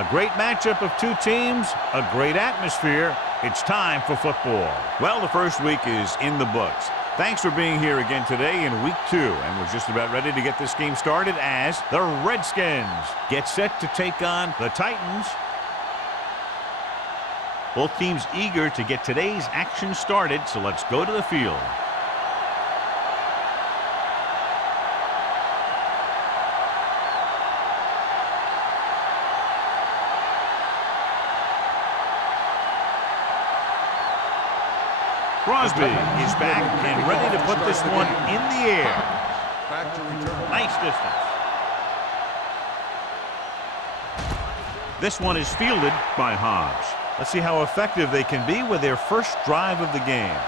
A great matchup of two teams, a great atmosphere. It's time for football. Well, the first week is in the books. Thanks for being here again today in week 2, and we're just about ready to get this game started as the Redskins get set to take on the Titans. Both teams eager to get today's action started, so let's go to the field. Crosby is back and ready to put this one in the air. Back to return. Nice distance. This one is fielded by Hobbs. Let's see how effective they can be with their first drive of the game.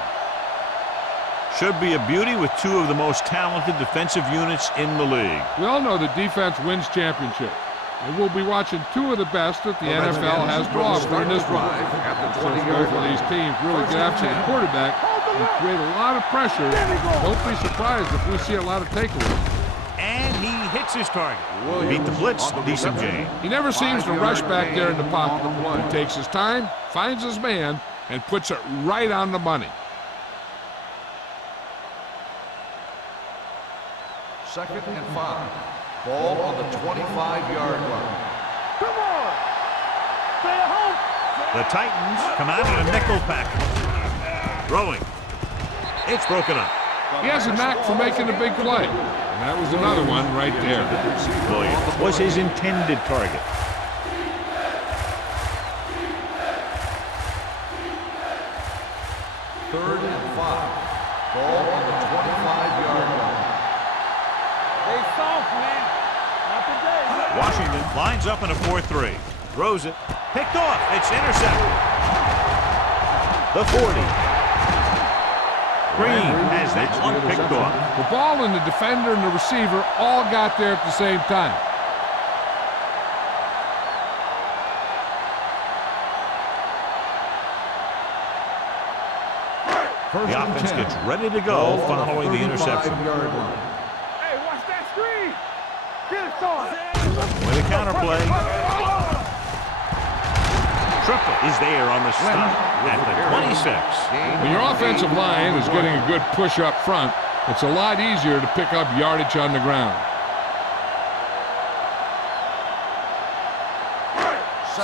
Should be a beauty with two of the most talented defensive units in the league. We all know that defense wins championships. And we'll be watching two of the best that the NFL has to offer in this one. So both of these teams really get after the quarterback and create a lot of pressure. Don't be surprised if we see a lot of takeaways. And he hits his target. Beat the blitz, decent game. He never seems to rush back there in the pocket. He takes his time, finds his man, and puts it right on the money. Second and 5. Ball on the 25-yard line. Come on! Stay at home! The Titans come out in a nickel package. Throwing. It's broken up. He has a knack for making a big play. And that was another one right there. Williams was his intended target. Third and 5. Ball on the 25-yard line. They soft, man. Not today. Washington lines up in a 4-3. Throws it. Picked off. It's intercepted. The 40. Green has that one picked off. The ball and the defender and the receiver all got there at the same time. The offense gets ready to go following the interception. Hey, watch that screen. Get it started. With a counterplay. Triple is there on the stop at the 26. When your offensive line is getting a good push up front, it's a lot easier to pick up yardage on the ground.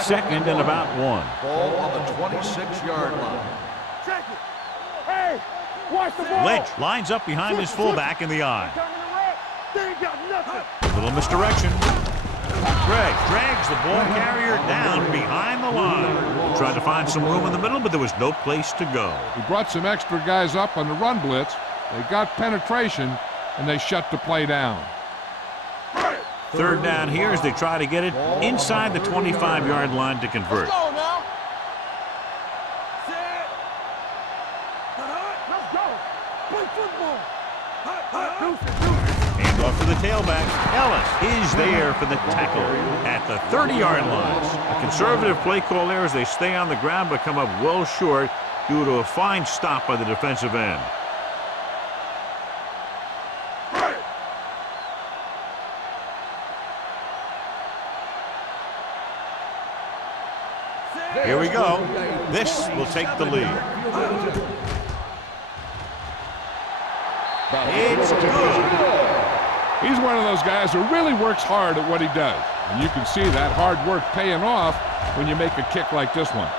Second and about 1. Ball on the 26-yard line. Check it. Hey, watch the ball. Lynch lines up behind his fullback in the eye. They ain't got nothing. A little misdirection. Gregg drags the ball carrier down behind the line. Tried to find some room in the middle, but there was no place to go. He brought some extra guys up on the run blitz. They got penetration, and they shut the play down. Third down here as they try to get it inside the 25-yard line to convert. Let's go now. Set. Let's go. Play football. Hand off to the tailback. Ellis is there for the tackle at the 30-yard line. A conservative play call there as they stay on the ground but come up well short due to a fine stop by the defensive end. Here we go. This will take the lead. It's good. He's one of those guys who really works hard at what he does. And you can see that hard work paying off when you make a kick like this one.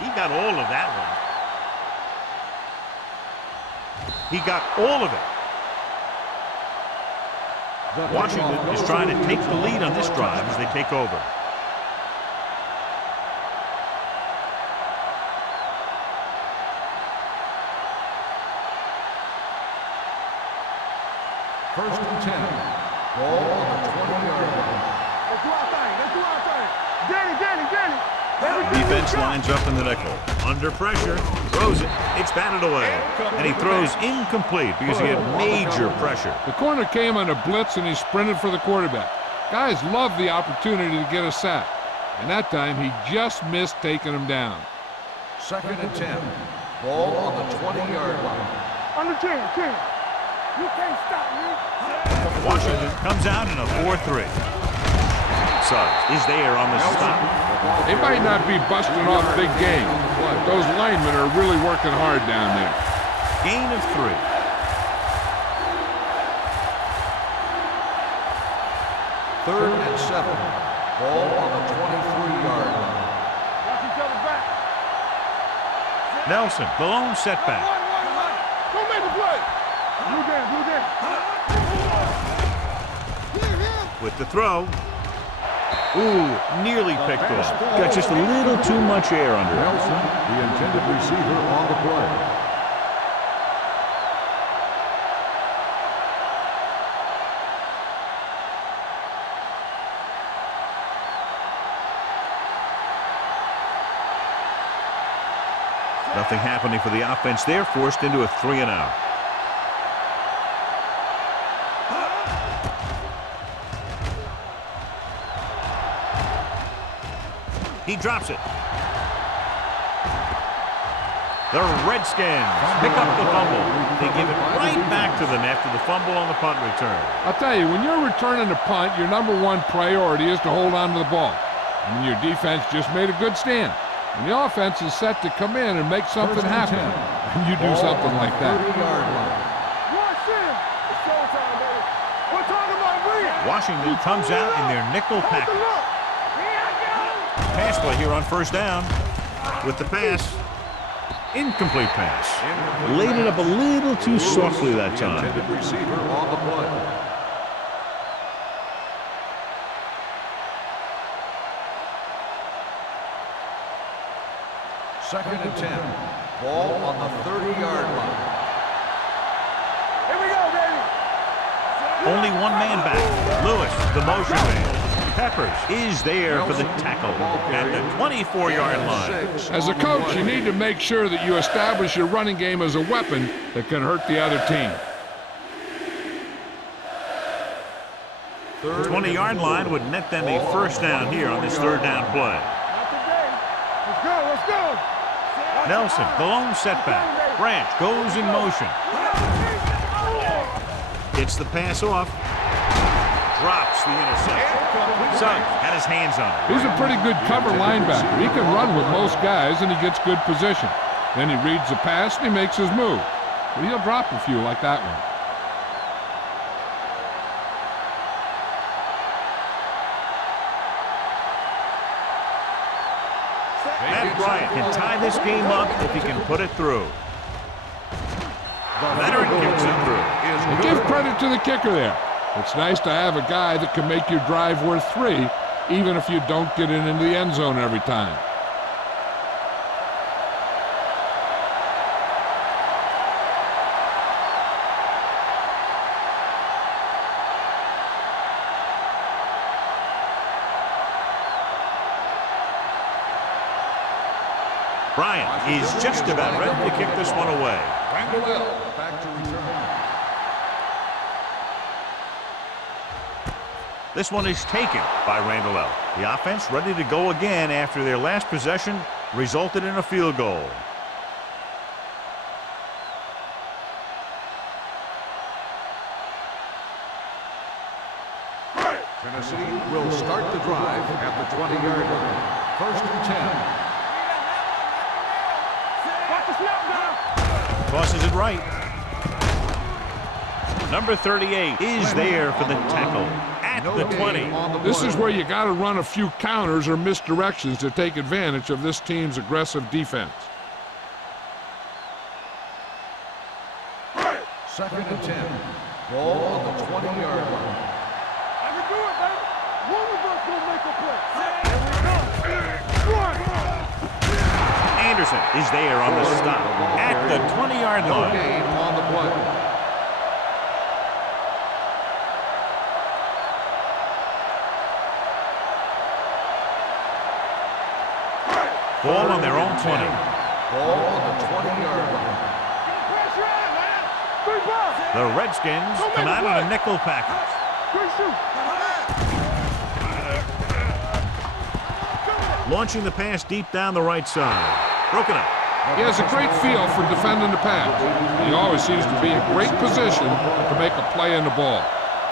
He got all of that one. He got all of it. Washington is trying to take the lead on this drive as they take over. First and 10. Ball on the 20-yard line. Let's do our thing. Let's do our thing. Danny. The defense lines up in the nickel. Under pressure, throws it. It's batted away. And he throws incomplete because he had major pressure. The corner came on a blitz, and he sprinted for the quarterback. Guys love the opportunity to get a sack. And that time, he just missed taking him down. 2nd and 10. Ball on the 20-yard line. On the 10. You can't stop me. Washington comes out in a 4-3. Suggs is there on the stop. They might not be busting off big game, but those linemen are really working hard down there. Gain of 3. Third and 7. Ball on the 23-yard line. Watch each other back. Nelson, the lone setback. Don't make the play. Blue down. With the throw. Ooh, nearly picked off. Got just a little too much air under it. Nelson, the intended receiver on the play. Nothing happening for the offense there, forced into a 3-and-out. He drops it. The Redskins pick up the fumble. They give it right back to them after the fumble on the punt return. I'll tell you, when you're returning a punt, your #1 priority is to hold on to the ball. And your defense just made a good stand. And the offense is set to come in and make something happen. And you do something like that. Washington comes out in their nickel package. Pass play here on 1st down. With the pass. Incomplete pass. Laid it up a little too softly that time. Intended receiver on the play. Second and 10. Ball on the 30-yard line. Here we go, baby. Only one man back. Lewis, the motion man. Peppers is there for the tackle at the 24-yard line. As a coach, you need to make sure that you establish your running game as a weapon that can hurt the other team. 20-yard line would net them a 1st down here on this 3rd down play. Not today. Let's go. Nelson, the lone setback. Branch goes in motion. Gets the pass off. Drops the interception. Suggs had his hands on it. He's a pretty good cover linebacker. He can run with most guys, and he gets good position. Then he reads the pass, and he makes his move. But he'll drop a few like that one. Matt Bryant can tie this game up if he can put it through. Leonard gets it through. And give credit to the kicker there. It's nice to have a guy that can make your drive worth 3, even if you don't get it into the end zone every time. Bryant is just about ready to kick this one away. Randall back to return. This one is taken by Randall L. The offense ready to go again after their last possession resulted in a field goal. Tennessee will start the drive at the 20-yard line. 1st and 10. Tosses it right. Number 38 is there for the tackle at the 20. This is where you got to run a few counters or misdirections to take advantage of this team's aggressive defense. 2nd and 10. Ball on the 20-yard line. I can do it, baby. One of us will make a play. Anderson is there on the stop at the 20-yard No line. gain on the play. Ball on their own 20. Ball on the 20-yard line. Pressure on, man. 3 balls. The Redskins come out on a nickel package. Good shoot. Launching the pass deep down the right side. Broken up. He has a great feel for defending the pass. He always seems to be in great position to make a play in the ball.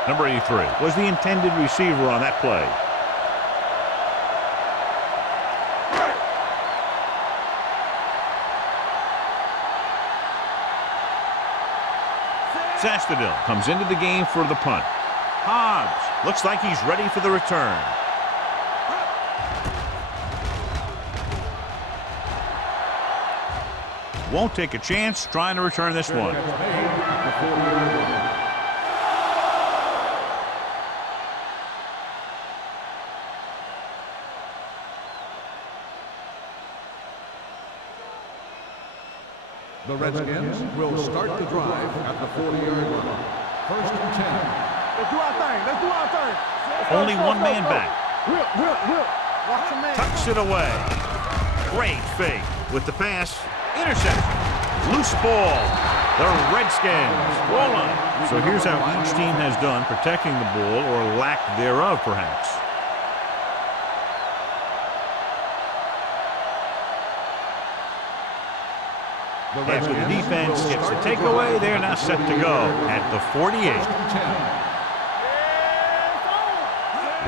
Number 83 was the intended receiver on that play. Sastadil comes into the game for the punt. Hobbs looks like he's ready for the return. Won't take a chance trying to return this one. The Redskins will start the drive at the 40-yard line. 1st and 10. Let's do our thing. Let's do our thing. Only one man back. Whip. Watch the man. Tucks it away. Great fake with the pass. Interception. Loose ball. The Redskins roll on. So here's how each team has done protecting the ball, or lack thereof, perhaps. After the defense gets the takeaway, they're now set to go at the 48.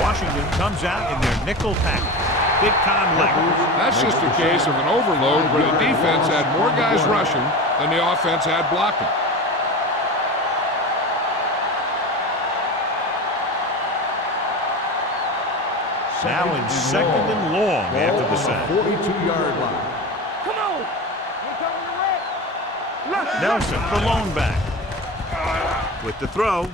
Washington comes out in their nickel package. Big-time leg. That's just a case of an overload where the defense had more guys rushing than the offense had blocking. Now in 2nd and long after the set. 42-yard line. Come on. We're coming to red. Nelson, the lone back. With the throw.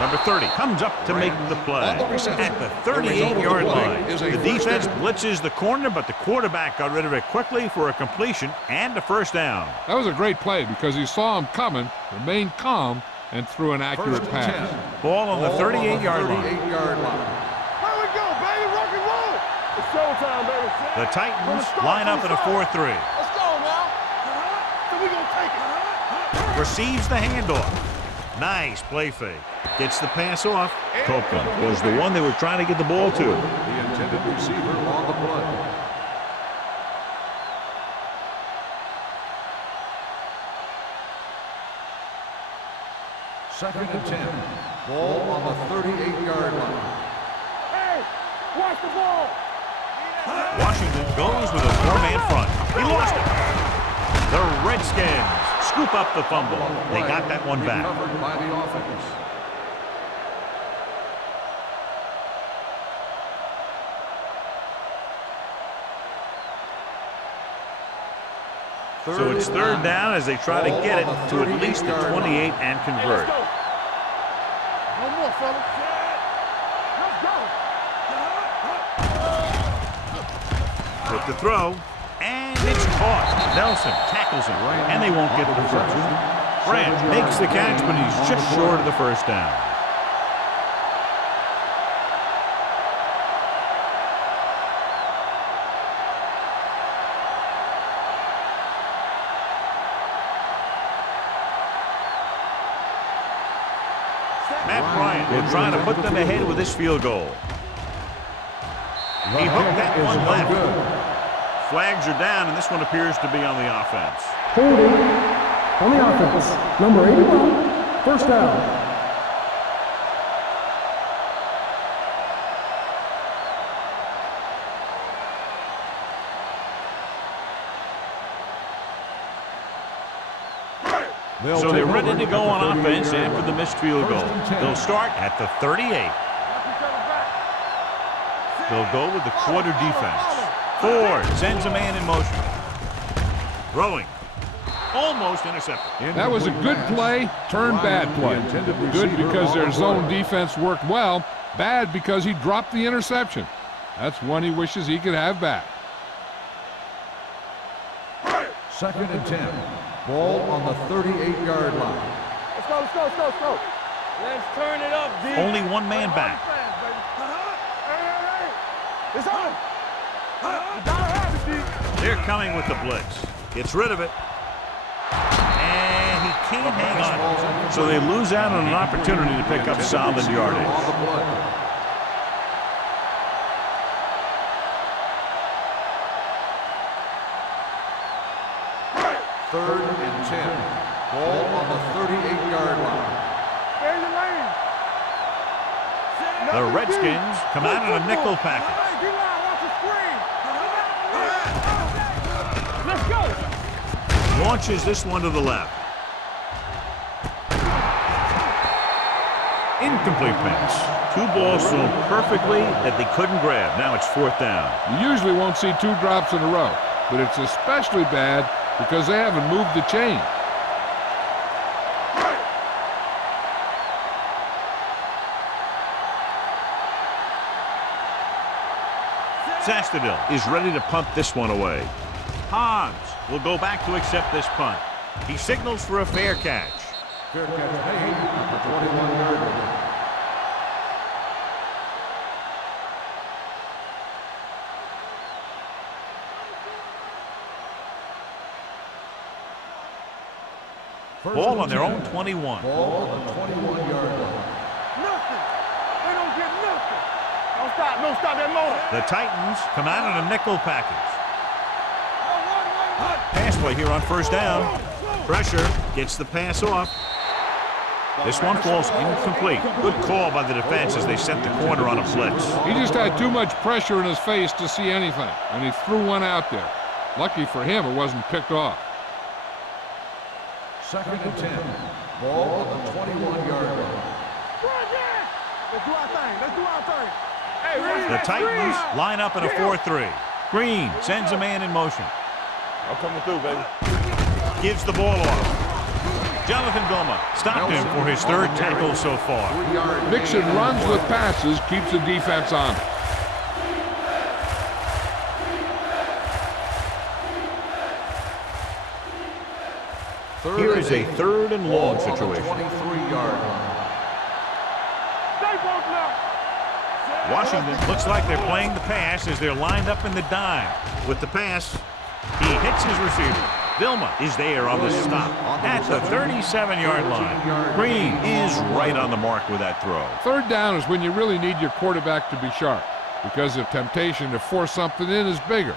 Number 30 comes up to make the play at the 38-yard line. The defense blitzes the corner, but the quarterback got rid of it quickly for a completion and a first down. That was a great play because he saw him coming, remained calm, and threw an accurate pass. Ball on the 38-yard line. Here we go, baby. Rock and roll. It's showtime, baby. The Titans line up in a 4-3. Let's go now. So we gonna take it. Receives the handoff. Nice play fake. Gets the pass off. Copeland was the one they were trying to get the ball to. The intended receiver on the play. Second and 10. Ball on the 38-yard line. Hey, watch the ball. Washington goes with a 4-man front. He lost it. The Redskins scoop up the fumble. They got that one back. Recovered by the offense. So it's 3rd down as they try to get it to at least the 28 and convert. Let's go. No more, fellas. Let's go. With the throw, and it's caught. Nelson tackles him, and they won't get the first. Branch makes the catch, but he's just short of the first down. Matt Bryant will try to put them ahead with this field goal. He hooked that one left. Flags are down, and this one appears to be on the offense. Holding on the offense. Number 81, first down. So they're ready to go on offense after the missed field goal. They'll start at the 38. They'll go with the quarter defense. Ford sends a man in motion. Throwing. Almost intercepted. That was a good play, turned bad play. Good because their zone defense worked well. Bad because he dropped the interception. That's one he wishes he could have back. Second and 10. Ball on the 38-yard line. Let's go, let's go, let's go, let's go. Let's turn it up, D. Only one man back. It's on. You gotta have They're coming with the blitz. Gets rid of it. And he can't hang on. So they lose out on an opportunity to pick up solid yardage. Third and 10. Ball on the 38-yard line. There's your lane. The Redskins come out in a nickel package. Let's go. Launches this one to the left. Incomplete pass. Two balls thrown perfectly that they couldn't grab. Now it's fourth down. You usually won't see two drops in a row, but it's especially bad because they haven't moved the chain. Zastadil is ready to punt this one away. Hans will go back to accept this punt. He signals for a fair catch. Fair catch made at the 21-yard line. Ball on their own 21. Ball on the 21-yard line. Nothing. They don't get nothing. Don't stop that motor. The Titans come out in a nickel package. Pass play here on first down. Pressure gets the pass off. This one falls incomplete. Good call by the defense as they sent the corner on a blitz. He just had too much pressure in his face to see anything, and he threw one out there. Lucky for him, it wasn't picked off. Second and 10. Ball on the 21-yard line. Let's do our thing. Let's do our thing. Hey, The Titans line up in a 4-3. Green sends a man in motion. I'm coming through, baby. Gives the ball off. Jonathan Goma stopped him for his third tackle so far. Mixon runs with passes, keeps the defense on it. Here is a third and long situation. 23-yard line. Stay both left. Washington looks like they're playing the pass as they're lined up in the dime. With the pass, he hits his receiver. Vilma is there on the stop at the 37-yard line. Green is right on the mark with that throw. Third down is when you really need your quarterback to be sharp because the temptation to force something in is bigger.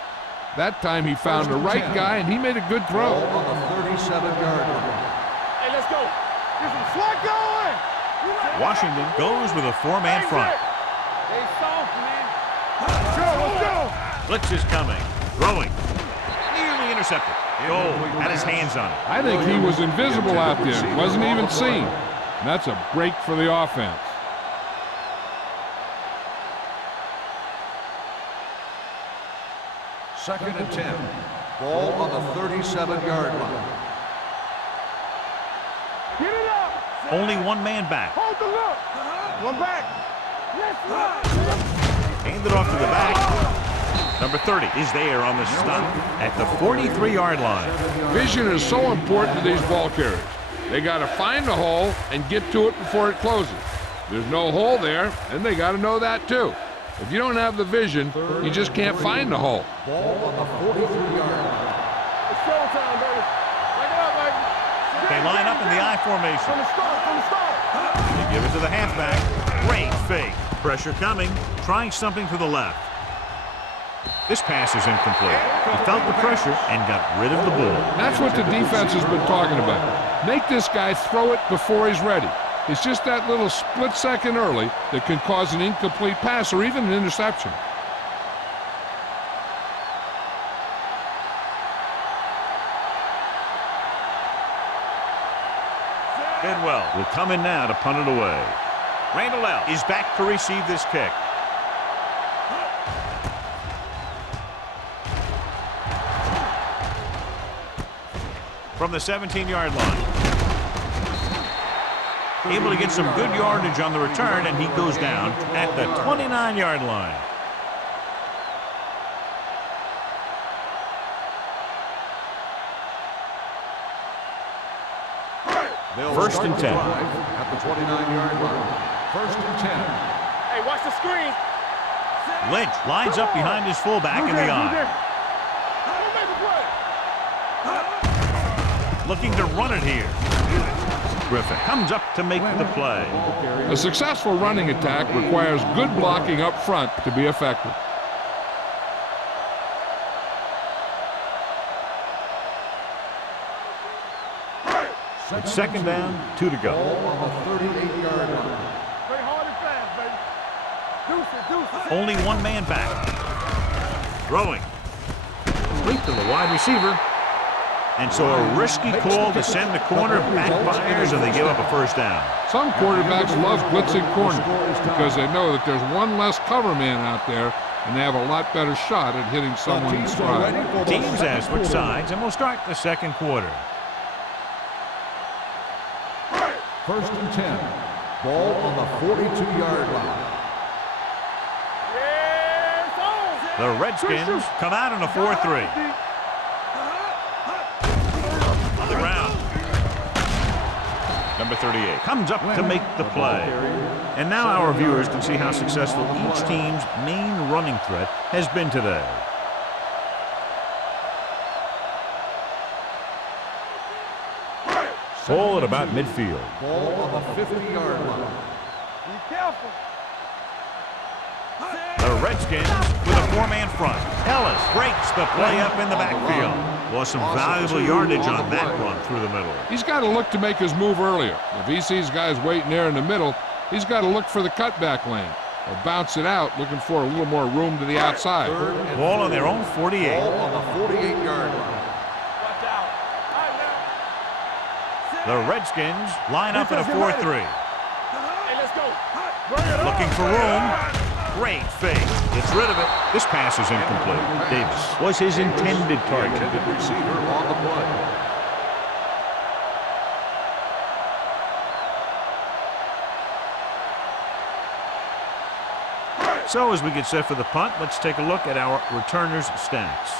That time he found the right guy and he made a good throw. Ball on the 37-yard line. Hey, let's go. Get some slack going. Washington goes with a four-man front. They soft, man. Let's go. Blitz is coming. Throwing. Nearly intercepted. Goal. Had his hands on it. I think he was invisible out there. Wasn't even seen. And that's a break for the offense. Second and 10. Ball on the 37-yard line. Get it up. Only one man back. Hold the look. One back. Let's run. Hand it off to the back. Number 30 is there on the stop at the 43-yard line. Vision is so important to these ball carriers. They got to find the hole and get to it before it closes. There's no hole there, and they got to know that too. If you don't have the vision, you just can't find the hole. Ball on the 43-yard line. It's showtime, baby. Back it up, baby. They line up in the I formation. From the start. They give it to the halfback. Great fake. Pressure coming. Trying something to the left. This pass is incomplete. He felt the pressure and got rid of the ball. That's what the defense has been talking about. Make this guy throw it before he's ready. It's just that little split second early that can cause an incomplete pass or even an interception. Bidwell will come in now to punt it away. Randall L. is back to receive this kick. From the 17-yard line. Able to get some good yardage on the return, and he goes down at the 29-yard line. First and 10. At the 29-yard line. First and 10. Hey, watch the screen. Lynch lines up behind his fullback in the eye. looking to run it here. Griffin comes up to make the play. A successful running attack requires good blocking up front to be effective. It's second down, 2 to go. On the 38-yard line. Play hard and fast, baby. Deuce it. Only one man back. Throwing. Complete to the wide receiver. And so a risky call to send the corner backfires, and they give up a first down. Some quarterbacks love blitzing corners because they know that there's one less cover man out there, and they have a lot better shot at hitting someone in stride. Teams have switched sides, and we'll start the second quarter. First and 10. Ball on the 42-yard line. The Redskins come out in a 4-3. On the ground. Number 38 comes up to make the play. And now our viewers can see how successful each team's main running threat has been today. Ball at about midfield. Ball on the 50-yard line. Be careful. The Redskins with a four-man front. Ellis breaks the play up in the backfield. Well, some valuable yardage on that run through the middle. He's got to look to make his move earlier. If he sees guys waiting there in the middle, he's got to look for the cutback lane or bounce it out, looking for a little more room to the outside. Ball on their own 48. Ball on the 48-yard line. Watch out. The Redskins line up in a 4-3. Hey, let's go. Looking for room. Great fake. Gets rid of it. This pass is incomplete. Davis was his intended target. Receiver on the play. So as we get set for the punt, let's take a look at our returners' stats.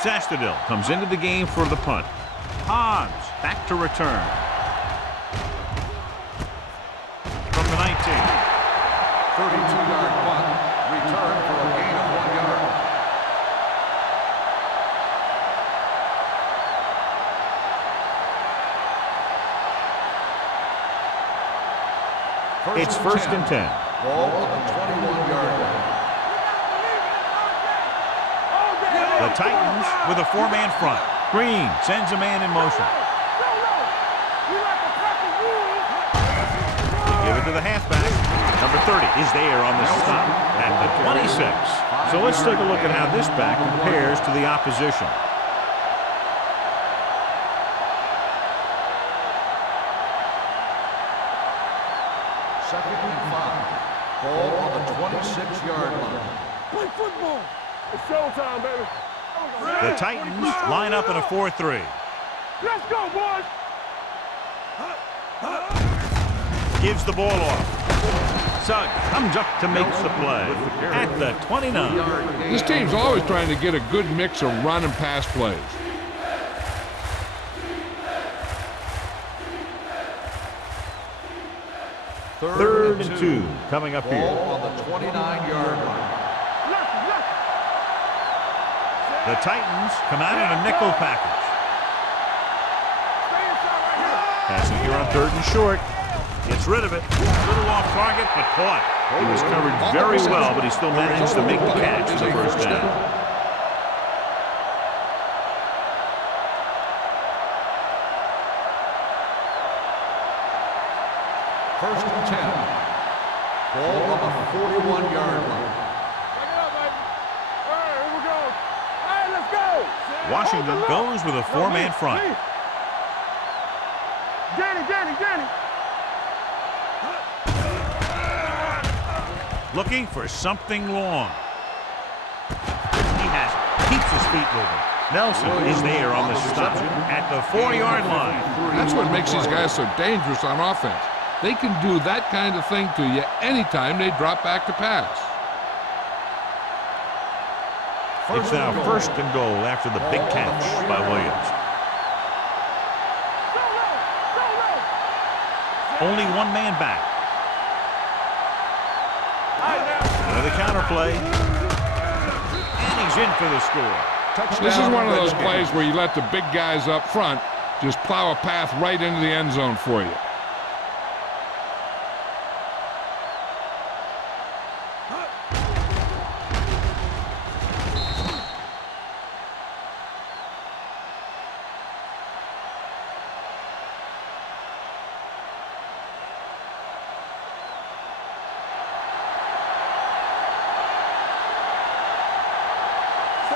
Sastadil comes into the game for the punt. Hans back to return. From the 19. 32-yard punt. Return for a gain of 1 yard. It's first and 10. Ball on the 21-yard line. The Titans with a four-man front. Green sends a man in motion. They give it to the halfback. Number 30 is there on the stop at the 26. So let's take a look at how this back compares to the opposition. Second and 5. Ball on the 26-yard line. Play football. It's showtime, baby. The Titans line up in a 4-3. Let's go, boys. Gives the ball off. Suggs comes up to make the play at the 29. This team's always trying to get a good mix of run and pass plays. Third and 2 coming up Ball here. on the 29-yard line. The Titans come out in a nickel package. Passing here on third and short. Gets rid of it. A little off target, but caught. He was covered very well, but he still managed to make the catch for the first down. First and 10. Ball on the 41-yard line. Back it up, baby. All right, here we go. All right, let's go. Washington goes with a four-man front. Danny. Looking for something long. He has it. Keeps his feet moving. Nelson is there on the stop at the 4-yard line. That's what makes these guys so dangerous on offense. They can do that kind of thing to you anytime they drop back to pass. It's now first and goal after the big catch by Williams. Only one man back. Another counter play. And he's in for the score. This is one of those plays where you let the big guys up front just plow a path right into the end zone for you.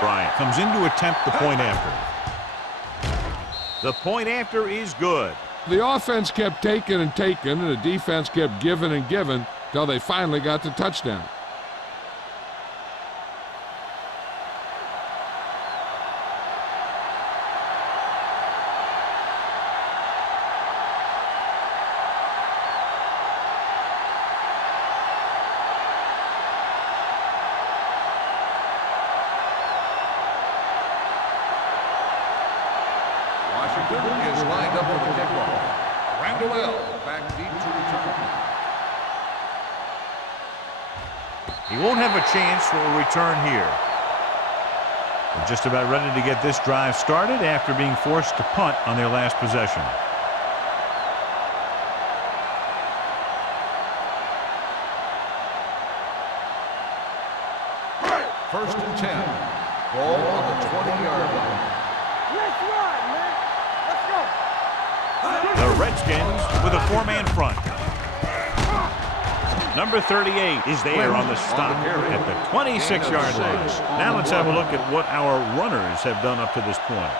Bryant comes in to attempt the point after. The point after is good. The offense kept taking and taking, and the defense kept giving and giving till they finally got the touchdown. Washington is lined up for the kickoff. Randall back deep to return. He won't have a chance for a return here. They're just about ready to get this drive started after being forced to punt on their last possession. First and 10. Ball on the 20-yard line. Let's run, man. Let's go. The Redskins with a four-man front. Number 38 is there on the stop at the 26-yard line. Now let's have a look at what our runners have done up to this point.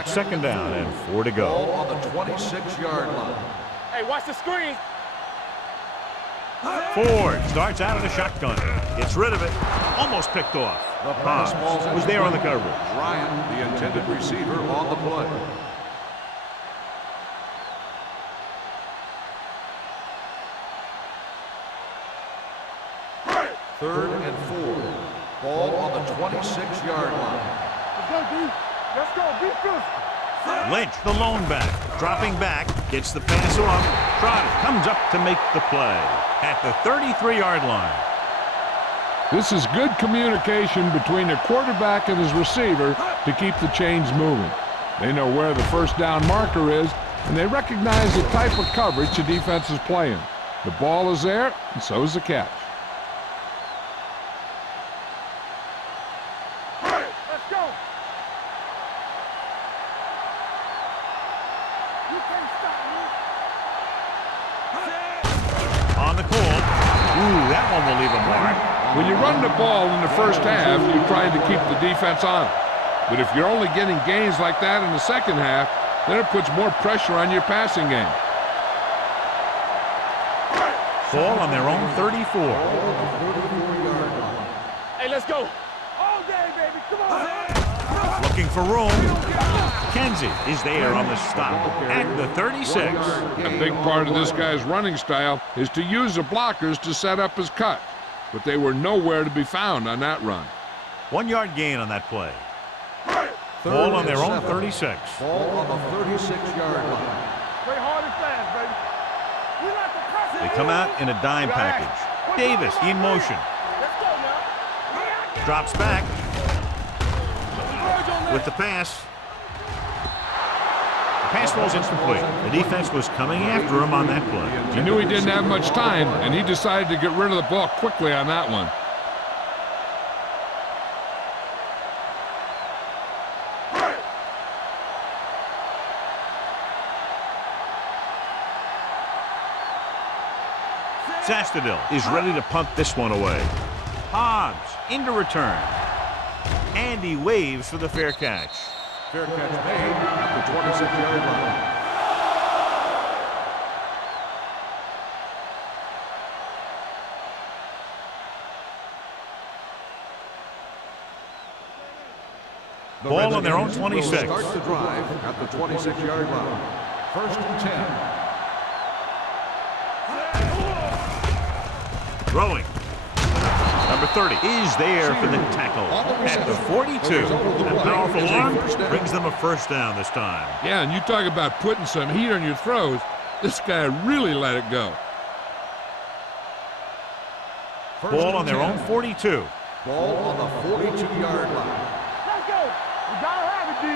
It's second down and 4 to Ball go. on the 26-yard line. Hey, watch the screen. Ford starts out in a shotgun. Gets rid of it. Almost picked off. Hobbs was there on the coverage. Ryan, the intended receiver, on the play. Third and 4. Ball on the 26-yard line. Let's go, D. Let's go. Be physical. Lynch, the lone back, dropping back, gets the pass off. Trotter comes up to make the play at the 33-yard line. This is good communication between the quarterback and his receiver to keep the chains moving. They know where the first down marker is, and they recognize the type of coverage the defense is playing. The ball is there, and so is the catch. Let's go. You can't stop me. On the call. Ooh, that one will leave a mark. When you run the ball in the first half, you're trying to keep the defense on it. But if you're only getting gains like that in the second half, then it puts more pressure on your passing game. Ball on their own 34. Hey, let's go. All day, baby. Come on. Looking for room. Kenzie is there on the stop at the 36. A big part of this guy's running style is to use the blockers to set up his cut. But they were nowhere to be found on that run. 1 yard gain on that play. Ball on their own 36. Ball on the 36-yard line. Play hard and fast, baby. We like to press it. They come out in a dime package. Davis in motion. Let's go now. Drops back with the pass. The pass falls incomplete. The defense was coming after him on that play. He knew he didn't have much time, and he decided to get rid of the ball quickly on that one. Sastadil is ready to punt this one away. Hobbs into return. And he waves for the fair catch. Fair catch made at the 26-yard line. Ball on their own 26. Will start the drive at the 26-yard line. First and 10. Throwing. Number 30 is there for the tackle at the 42. That powerful arm brings them a first down this time. Yeah, and you talk about putting some heat on your throws. This guy really let it go. Ball on their own 42. Ball on the 42-yard line. Let's go. We gotta have it, D.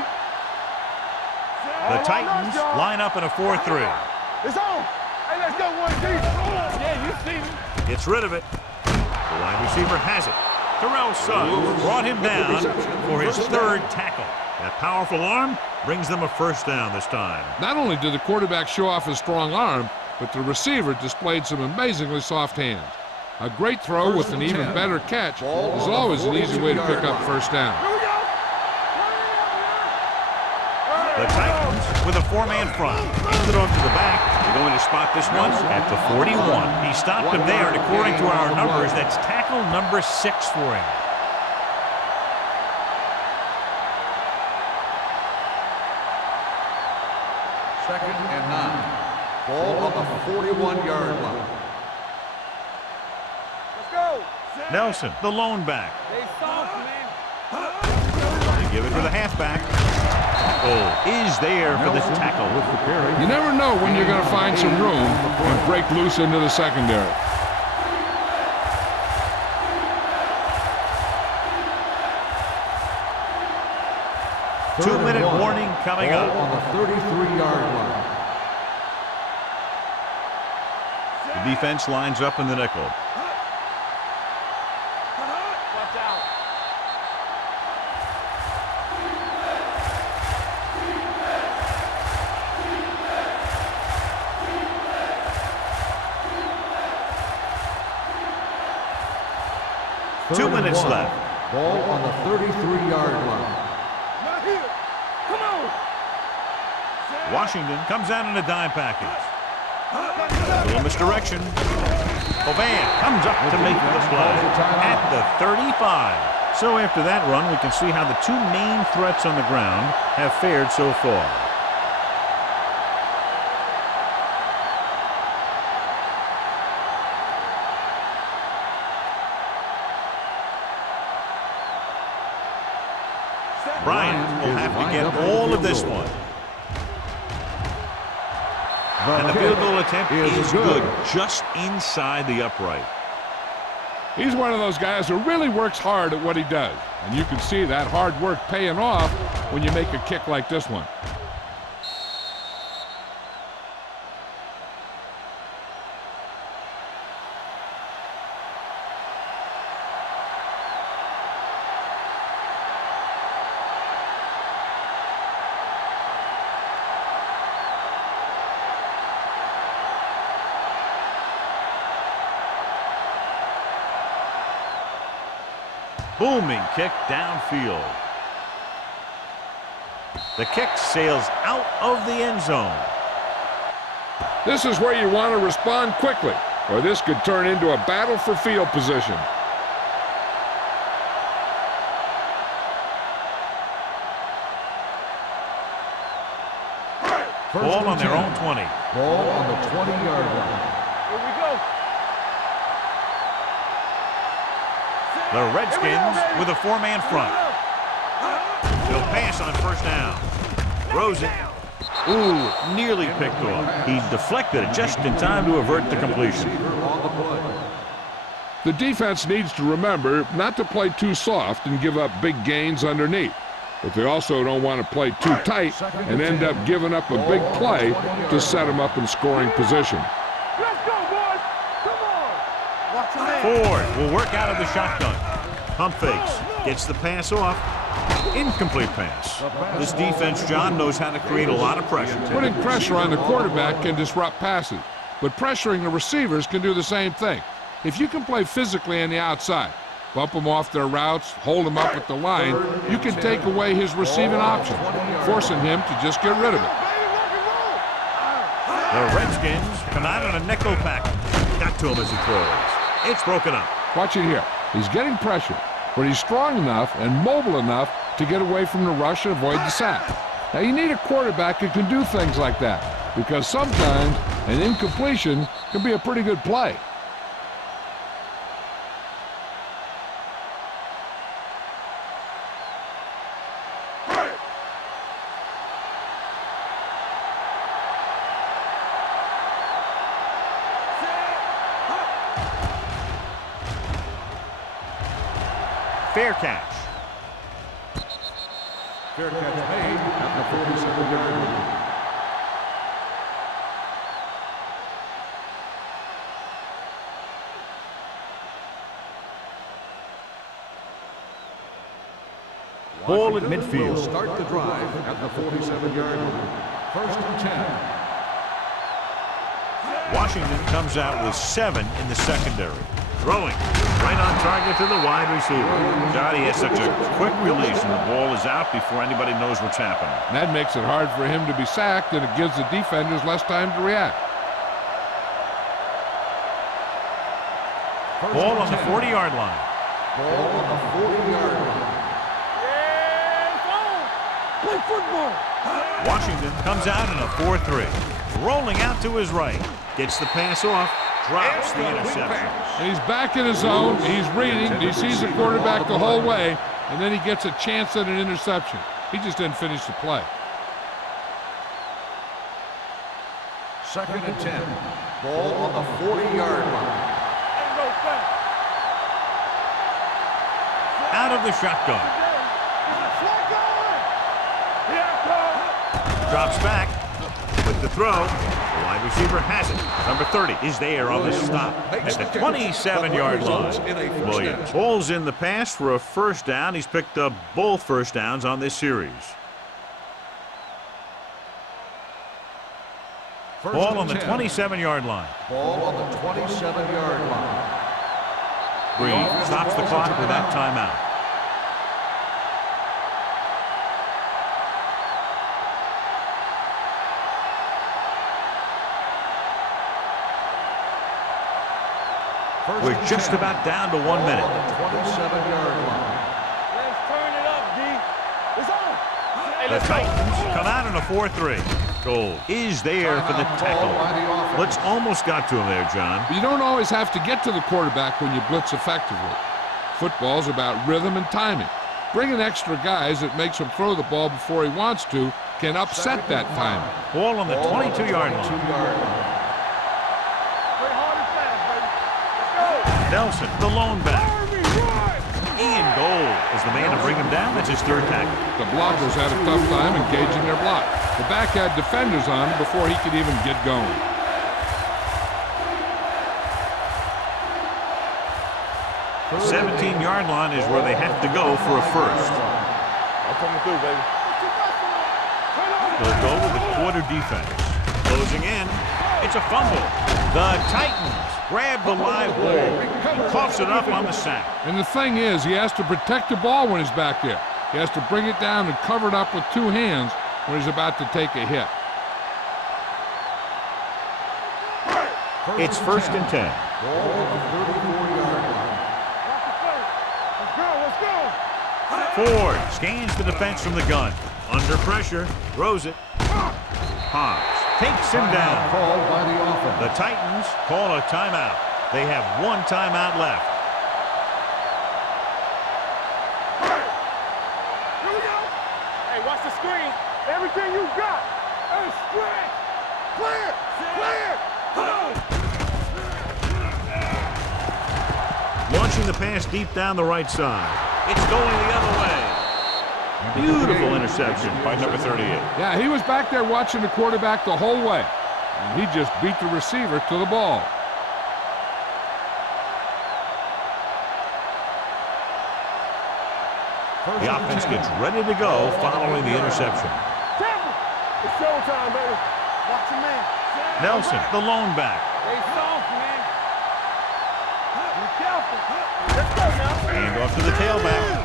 The Titans line up in a 4-3. It's on. Hey, let's go, 1D. Yeah, you see me. Gets rid of it. The wide receiver has it. Terrell Suggs brought him down for his third tackle. That powerful arm brings them a first down this time. Not only did the quarterback show off his strong arm, but the receiver displayed some amazingly soft hands. A great throw with an even better catch is always an easy way to pick up first down. The Titans with a four-man front. Hands it off to the back. They're going to spot this one at the 41. He stopped him there, and according to our numbers, that's tackle number 6 for him. Second and 9. Ball on the 41-yard line. Let's go. Nelson, the lone back. They soft, man. They give it to the halfback. Oh, is there for the tackle. With the carry. You never know when you're going to find some room and break loose into the secondary. Two-minute warning coming Ball up. on the 33-yard line. The defense lines up in the nickel. Watch out. Two minutes left. Ball on the 33-yard line. Not here. Come on. Washington comes out in a dime package. A little misdirection. Oban comes up to make the play at the 35. So after that run, we can see how the two main threats on the ground have fared so far. Bryant will have to get all of this one. And the field goal attempt is good, just inside the upright. He's one of those guys who really works hard at what he does. And you can see that hard work paying off when you make a kick like this one. Booming kick downfield. The kick sails out of the end zone. This is where you want to respond quickly, or this could turn into a battle for field position. Ball on their own 20. Ball on the 20-yard line. Here we go. The Redskins with a four-man front. He'll pass on first down. Throws it. Ooh, nearly picked off. He deflected it just in time to avert the completion. The defense needs to remember not to play too soft and give up big gains underneath. But they also don't want to play too tight and end up giving up a big play to set them up in scoring position. Let's go, boys. Come on. Watch your man. Ford will work out of the shotgun. Pump fakes. Gets the pass off. Incomplete pass. This defense, John, knows how to create a lot of pressure. Putting pressure on the quarterback can disrupt passes, but pressuring the receivers can do the same thing. If you can play physically on the outside, bump them off their routes, hold them up at the line, you can take away his receiving options, forcing him to just get rid of it. The Redskins come out in a nickel pack. Got to him as he throws. It's broken up. Watch it here. He's getting pressure, but he's strong enough and mobile enough to get away from the rush and avoid the sack. Now, you need a quarterback who can do things like that, because sometimes an incompletion can be a pretty good play. Fair catch. Fair catch made at the 47-yard line. Ball at Will midfield. start the drive at the 47-yard line. First and 10. Washington comes out with 7 in the secondary. Throwing right on target to the wide receiver. God, he has such a quick release, and the ball is out before anybody knows what's happening. And that makes it hard for him to be sacked, and it gives the defenders less time to react. Ball on the 40-yard line. Ball on the 40-yard line. Play football. Washington comes out in a 4-3. Rolling out to his right. Gets the pass off. Drops the interception. And he's back in his zone. He's reading. He sees the quarterback the whole way, and then he gets a chance at an interception. He just didn't finish the play. Second and 10. Ball on the 40-yard line. Out of the shotgun. Drops back with the throw. The wide receiver has it. Number 30 is there on the stop at the 27-yard line. Williams pulls in the pass for a first down. He's picked up both first downs on this series. Ball on the 27-yard line. Ball on the 27-yard line. Green stops the clock with that timeout. We're just about down to 1 minute. 27-yard line. Let's turn it up, D. It's on. Hey, The Titans come out in a 4-3. Goal is there for the tackle. Blitz almost got to him there, John. But you don't always have to get to the quarterback when you blitz effectively. Football's about rhythm and timing. Bringing extra guys that makes him throw the ball before he wants to can upset that timing. Ball on the 22-yard line. Nelson, the lone back. Ian Gold is the man to bring him down. That's his third tackle. The blockers had a tough time engaging their block. The back had defenders on him before he could even get going. The 17-yard line is where they have to go for a first. I'm coming through, baby. They'll go with the quarter defense. Closing in. It's a fumble. The Titans grab the live ball. He coughs it up on the sack. And the thing is, he has to protect the ball when he's back there. He has to bring it down and cover it up with two hands when he's about to take a hit. It's first and 10. Let's go. Ford scans the defense from the gun. Under pressure, throws it. Hobbs takes him down. Called by the offense. The Titans call a timeout. They have one timeout left. Here we go. Hey, watch the screen. Everything you got. Hey, stretch. Clear. Clear. Launching the pass deep down the right side. It's going the other way. Beautiful interception by number 38. Yeah, he was back there watching the quarterback the whole way. And he just beat the receiver to the ball. The offense gets ready to go following the interception. Temple. It's showtime, baby. Watch your man. Nelson, the lone back. Stay soft, man. Be careful. Let's go now. Hand off to the tailback.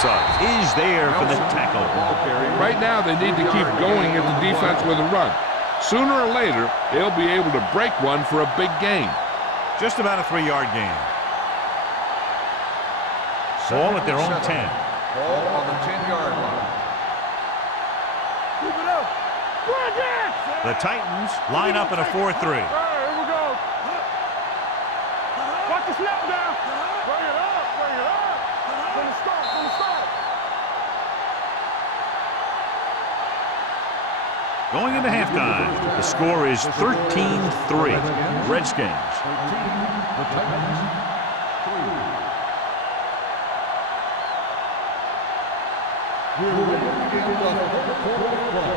Suggs is there for the tackle. Right now, they need to keep going at the defense with a run. Sooner or later, they'll be able to break one for a big gain. Just about a 3-yard gain. Ball at their own 10. Ball on the 10-yard line. Keep it up. Bring it. The Titans line up in a 4-3. All right, here we go. Watch the snap down. Bring it up. Bring it up. From the start. From the start. Going into halftime, the score is 13-3. Redskins. The Titans, 3. We're ready to begin the third quarter of play.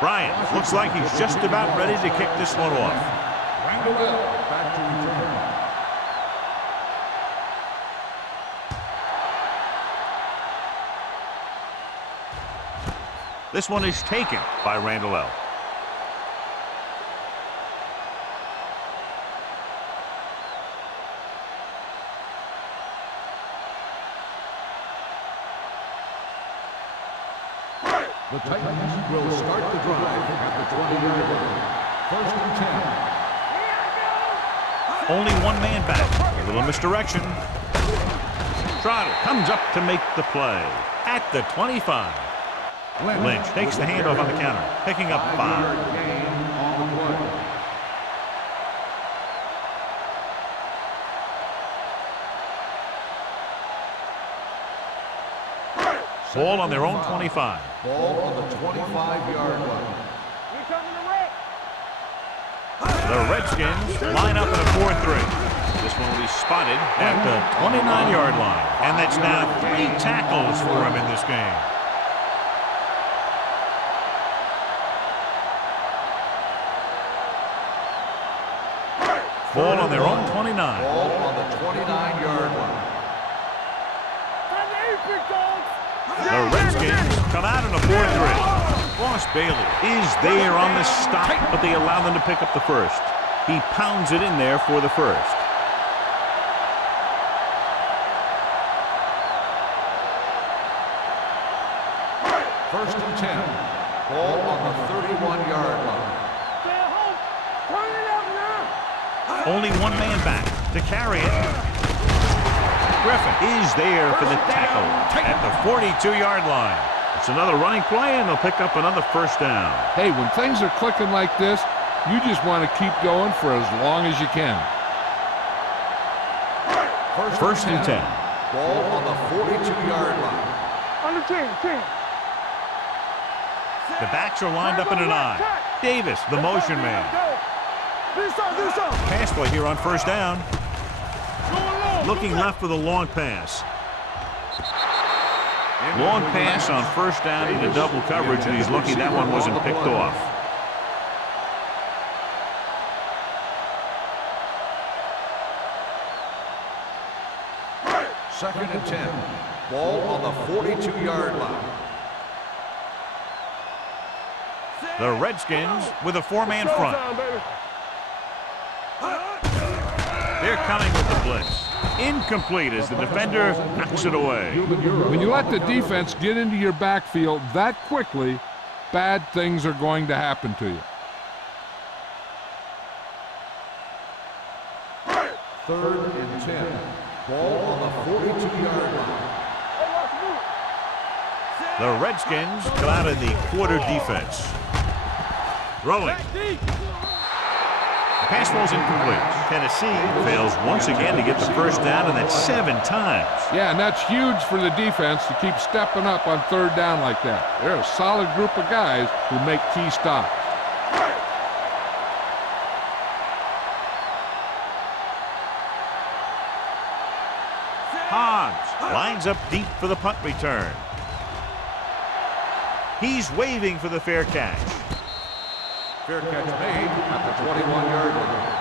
Bryant looks like he's just about ready to kick this one off. Randall back to return. This one is taken by Randall L. The Titans will start the drive at the 20-yard line. First and 10. Only one man back. A little misdirection. Trotter comes up to make the play at the 25. Lynch takes the handoff on the counter, picking up 5. Gain on the play. Ball on their own 25. Ball on the 25-yard line. Here coming the red. The Redskins line up in a 4-3. This one will be spotted at the 29-yard line. And that's now 3 tackles for him in this game. Ball on their own 29. Ball on the 29-yard line. Time to eat, big dogs. The Redskins come out in a 4-3. Ross Bailey is there on the stop, but they allow them to pick up the first. He pounds it in there for the first. First and 10. Ball on the 31-yard line. Stay at home. Turn it up now. Only one man back to carry it. Griffin is there for the tackle at the 42-yard line. It's another running play, and they'll pick up another first down. Hey, when things are clicking like this, you just want to keep going for as long as you can. First and 10. Ball on the 42-yard line. Under 10. The backs are lined up in an I. Davis, the motion man. Do something. Pass play here on first down. Looking left for the long pass. Long pass on first down into double coverage, and he's lucky that one wasn't picked off. Second and 10. Ball on the 42-yard line. The Redskins with a 4-man front. They're coming with the blitz. Incomplete as the defender knocks it away. When you let the defense get into your backfield that quickly, bad things are going to happen to you. Third and 10. Ball on the 42-yard line. The Redskins come out of the quarter defense. Rolling. The pass ball's incomplete. Tennessee fails once again to get the first down, and that's 7 times. Yeah, and that's huge for the defense to keep stepping up on third down like that. They're a solid group of guys who make key stops. Hobbs lines up deep for the punt return. He's waving for the fair catch. Fair catch made at the 21-yard line.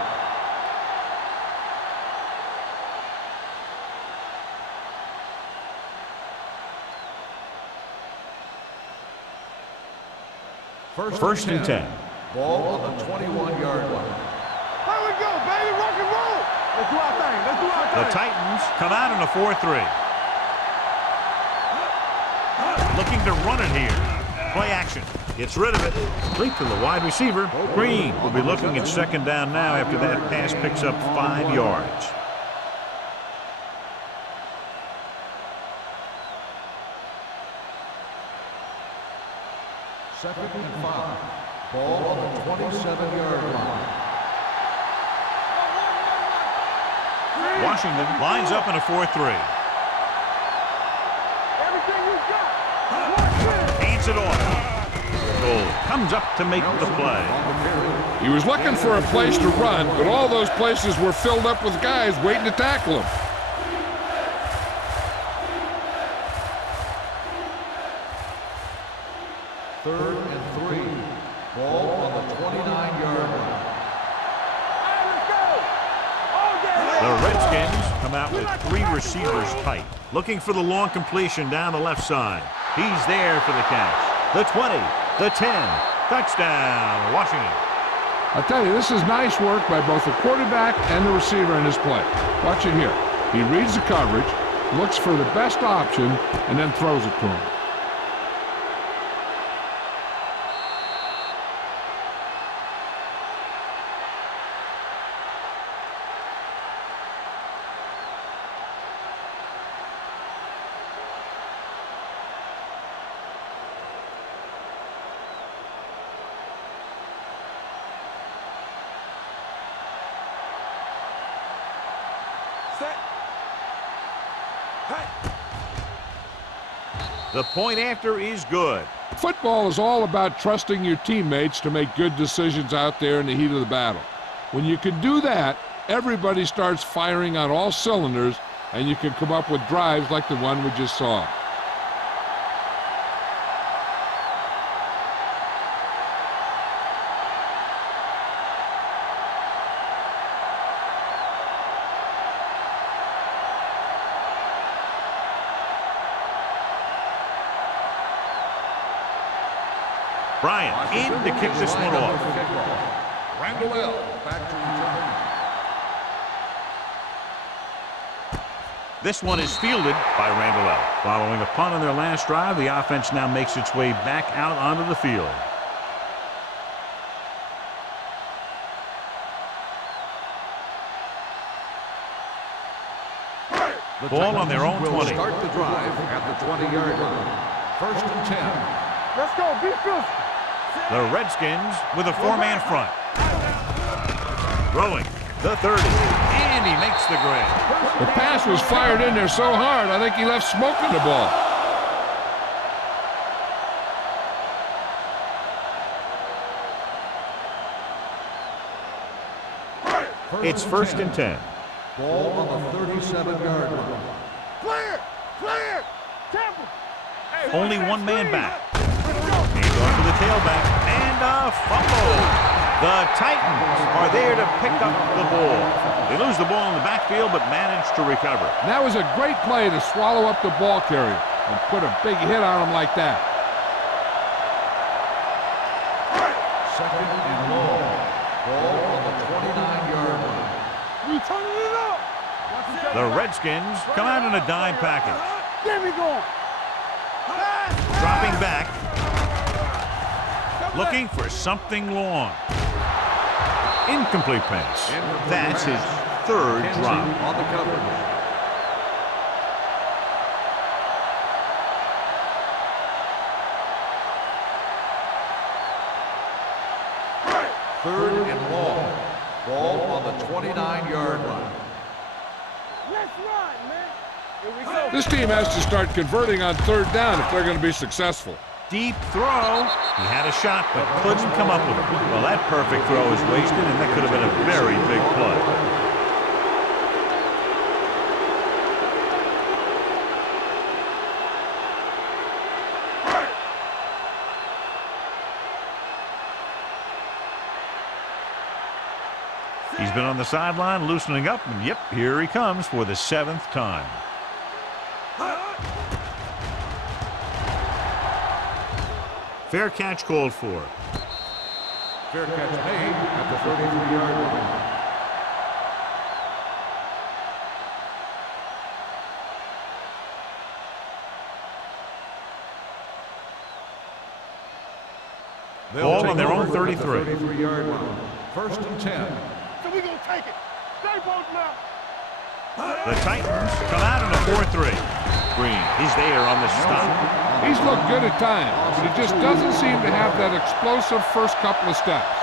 First and 10. Ball on the 21-yard line. Here we go, baby. Rock and roll. Let's do our thing. The Titans come out in a 4-3. Looking to run it here. Play action. Gets rid of it. Complete to the wide receiver. Green will be looking at second down now after that pass picks up 5 yards. Second and 5. Ball on the 27-yard line. Washington lines up in a 4-3. Everything you got. Hands it off. tackle. Comes up to make the play. He was looking for a place to run, but all those places were filled up with guys waiting to tackle him. Third and 3. Ball on the 29-yard line. The Redskins come out with 3 receivers tight, looking for the long completion down the left side. He's there for the catch. The 20, the 10, touchdown, Washington. I'll tell you, this is nice work by both the quarterback and the receiver in his play. Watch it here. He reads the coverage, looks for the best option, and then throws it to him. The point after is good. Football is all about trusting your teammates to make good decisions out there in the heat of the battle. When you can do that, everybody starts firing on all cylinders, and you can come up with drives like the one we just saw. Bryant in to kick this one off. Randall L. back to return. This one is fielded by Randall L. Following a punt on their last drive, the offense now makes its way back out onto the field. The Ball on their own 20. Start the drive at the 20-yard line. First and 10. Let's go, defense. The Redskins with a 4-man front. Throwing the 30, and he makes the grab. The pass was fired in there so hard, I think he left smoke in the ball. It's first and 10. Ball on the 37-yard line. Clear! Clear! Temple! Hey, Only one man back. Hands off to the tailback, and a fumble. The Titans are there to pick up the ball. They lose the ball in the backfield, but manage to recover. And that was a great play to swallow up the ball carrier and put a big hit on him like that. Second and long. Ball on the 29-yard line. We turning it up. The Redskins come out in a dime package. Get me going. Dropping back. Looking for something long. Incomplete pass. That's his third drop. On the coverage. Third and long. Ball on the 29-yard line. Let's run, man. Here we go. This team has to start converting on third down if they're going to be successful. Deep throw. He had a shot, but couldn't come up with it. Well, that perfect throw is wasted, and that could have been a very big play. He's been on the sideline loosening up, and yep, here he comes for the 7th time. Fair catch called for. Fair catch made at the 33-yard line. Ball on their own 33. 33-yard line. First and 10. So we gonna take it. Stay both now. The Titans come out in a 4-3. Green, he's there on the stop. He's looked good at times, but he just doesn't seem to have that explosive first couple of steps.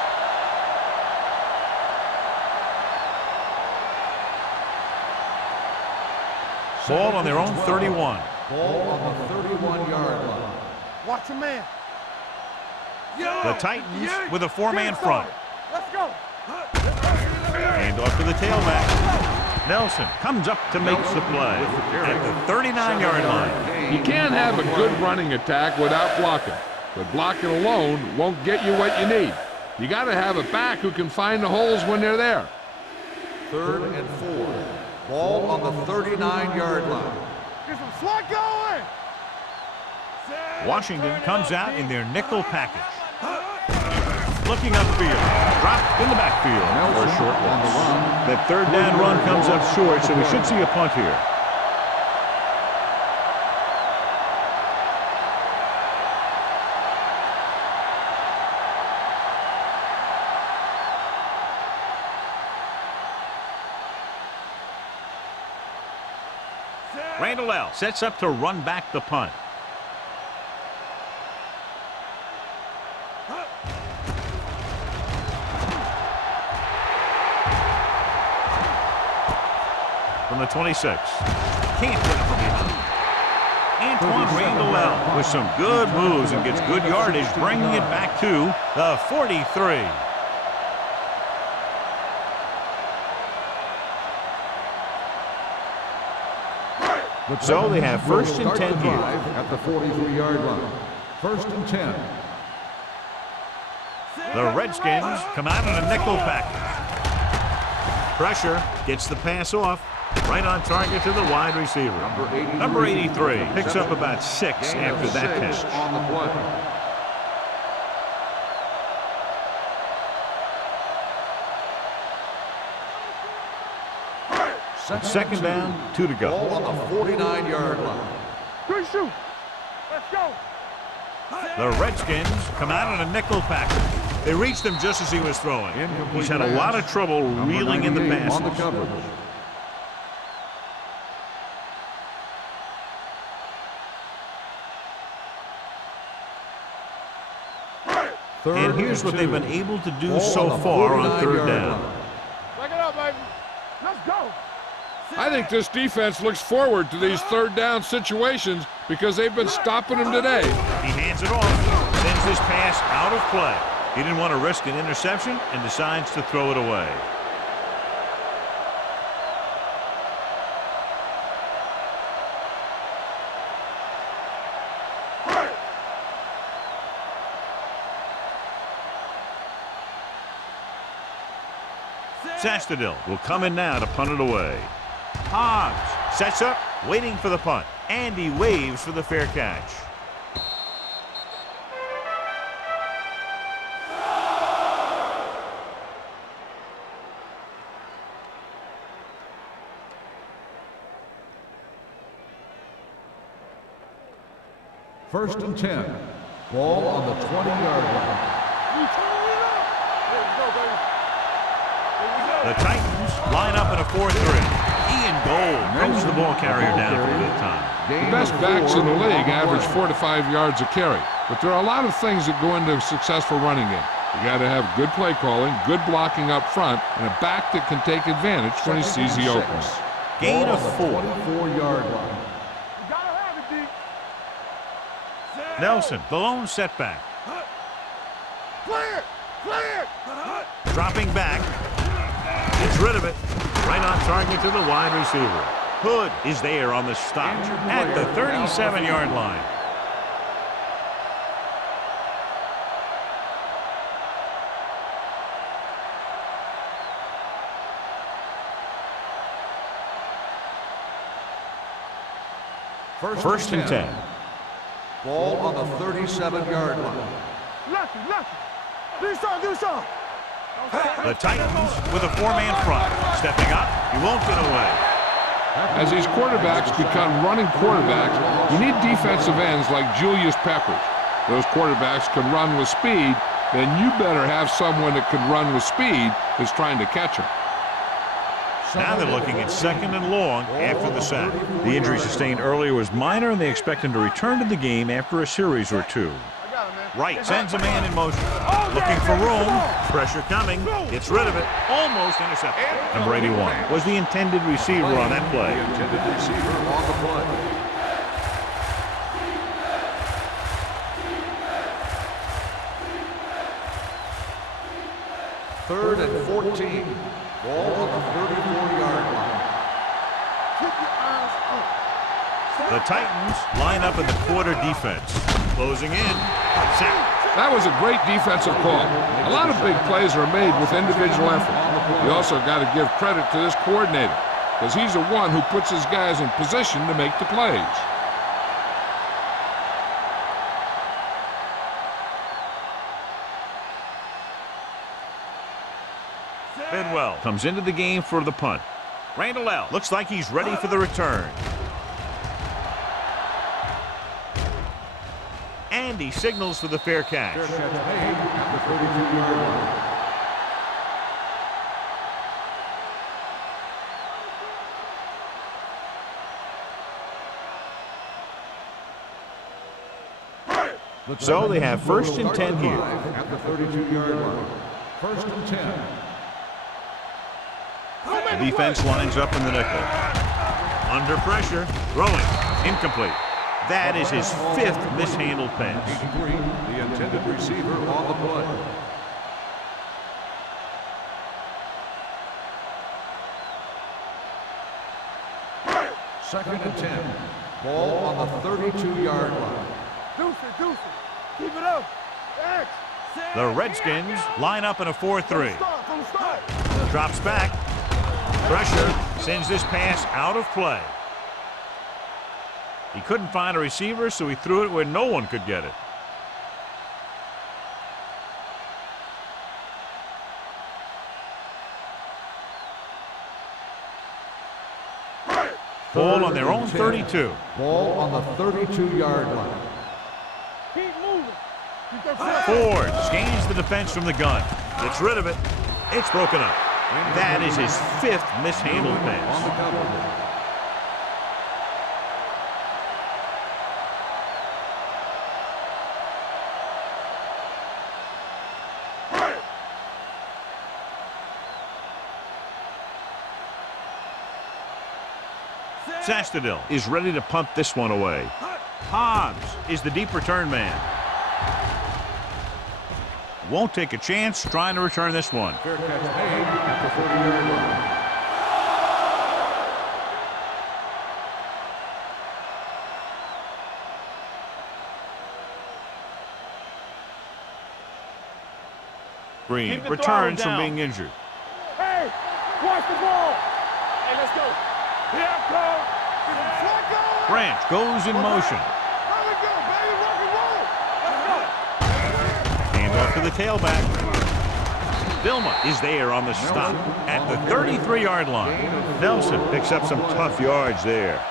Ball on their own 31. Ball on the 31-yard line. Watch a man. The Titans with a four-man front. Let's go. And off to the tailback. Nelson comes up to make the play at the 39-yard line. You can't have a good running attack without blocking, but blocking alone won't get you what you need. You got to have a back who can find the holes when they're there. 3rd and 4. Ball on the 39-yard line. Get some slot going. Washington comes out in their nickel package. Looking upfield, dropped in the backfield for a short on the loss. run. That third down run comes up short, so we should see a punt here. Randall L. sets up to run back the punt. From the 26. Can't get it from behind. Antoine Randall L. with some good moves and gets good yardage, bringing it back to the 43. So they have 1st and 10 here. At the 43-yard line. 1st and 10. The Redskins come out in a nickel package. Pressure gets the pass off. Right on target to the wide receiver. Number 83 picks up about 6 after that catch. On the play. Second down, 2 to go. Ball on the 49-yard line. Good shoot. Let's go. The Redskins come out in a nickel package. They reached him just as he was throwing. He's had a lot of trouble reeling in the passes. On the coverage. And here's what they've been able to do so far on 3rd down. Back it up, baby. Let's go. I think this defense looks forward to these 3rd down situations because they've been stopping them today. He hands it off, sends this pass out of play. He didn't want to risk an interception and decides to throw it away. Sastadil will come in now to punt it away. Hobbs sets up, waiting for the punt, and he waves for the fair catch. First and 10. Ball on the 20-yard line. The Titans line up in a 4-3. Ian Gold brings the ball carrier down for a good time. The best backs in the league average 4 to 5 yards a carry, but there are a lot of things that go into a successful running game. You got to have good play calling, good blocking up front, and a back that can take advantage when he sees the openings. Gain of 4. 24-yard line. You gotta have it, D. Nelson, the lone setback. Clear. Clear. Dropping back. Gets rid of it. Right on target to the wide receiver. Hood is there on the stop at the 37-yard line. First and 10. Ball on the 37-yard line. Lucky. Do something. The Titans with a 4-man front. Stepping up, he won't get away. As these quarterbacks become running quarterbacks, you need defensive ends like Julius Peppers. Those quarterbacks can run with speed, then you better have someone that can run with speed that's trying to catch them. Now they're looking at 2nd and long after the sack. The injury sustained earlier was minor, and they expect him to return to the game after a series or 2. Right, sends a man in motion. Looking for room. Pressure coming. Gets rid of it. Almost intercepted. Number 81 was the intended receiver on that play. Intended receiver on the play. Third and 14. Ball on the 34-yard line. Keep your eyes up. The Titans line up in the quarter defense. Closing in. Sack. That was a great defensive call. A lot of big plays are made with individual effort. You also got to give credit to this coordinator, because he's the one who puts his guys in position to make the plays. Bidwell comes into the game for the punt. Randall L. looks like he's ready for the return. And he signals for the fair catch. Fair catch made at the 32-yard line. So they have first and 10 here. At the 32-yard line. First and 10. The defense lines up in the nickel. Under pressure, throwing, incomplete. That is his 5th mishandled pass. 83, the intended receiver on the play. Second and 10. Ball on the 32-yard line. Deuce. Keep it up. X. The Redskins line up in a 4-3. From the start. Drops back. Pressure sends this pass out of play. He couldn't find a receiver, so he threw it where no one could get it. Ball on their own 32. Ball on the 32-yard line. Keep moving. Keep that foot. Ford scans the defense from the gun. Gets rid of it. It's broken up. That is his 5th mishandled On the pass. cover. Sastadil is ready to punt this one away. Hobbs is the deep return man. Won't take a chance trying to return this one. Fair catch made at the 30-yard line. Green Keep the returns throttle from down. being injured. Hey, watch the ball. Hey, let's go. Here it comes. Flacco. Branch goes in motion. There we go, baby. Rock and roll. Let's go. Hand off to the tailback. Dilma is there on the stop at the 33-yard line. Nelson picks up some tough yards there.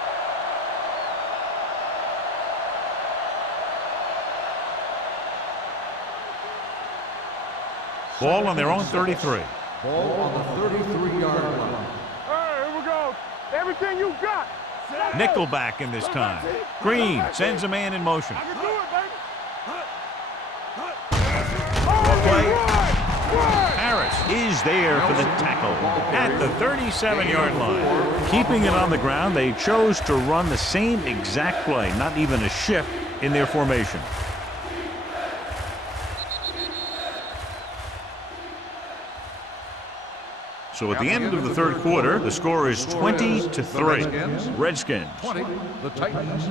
Ball on their own 33. Ball on the 33-yard line. All right, here we go. Everything you got. Nickelback in this time. Green sends a man in motion. I can do it, baby. Play. Harris is there for the tackle at the 37-yard line. Keeping it on the ground, they chose to run the same exact play, not even a shift in their formation. So at the end of the third quarter, the score is 20-3. Redskins. 20, the Titans,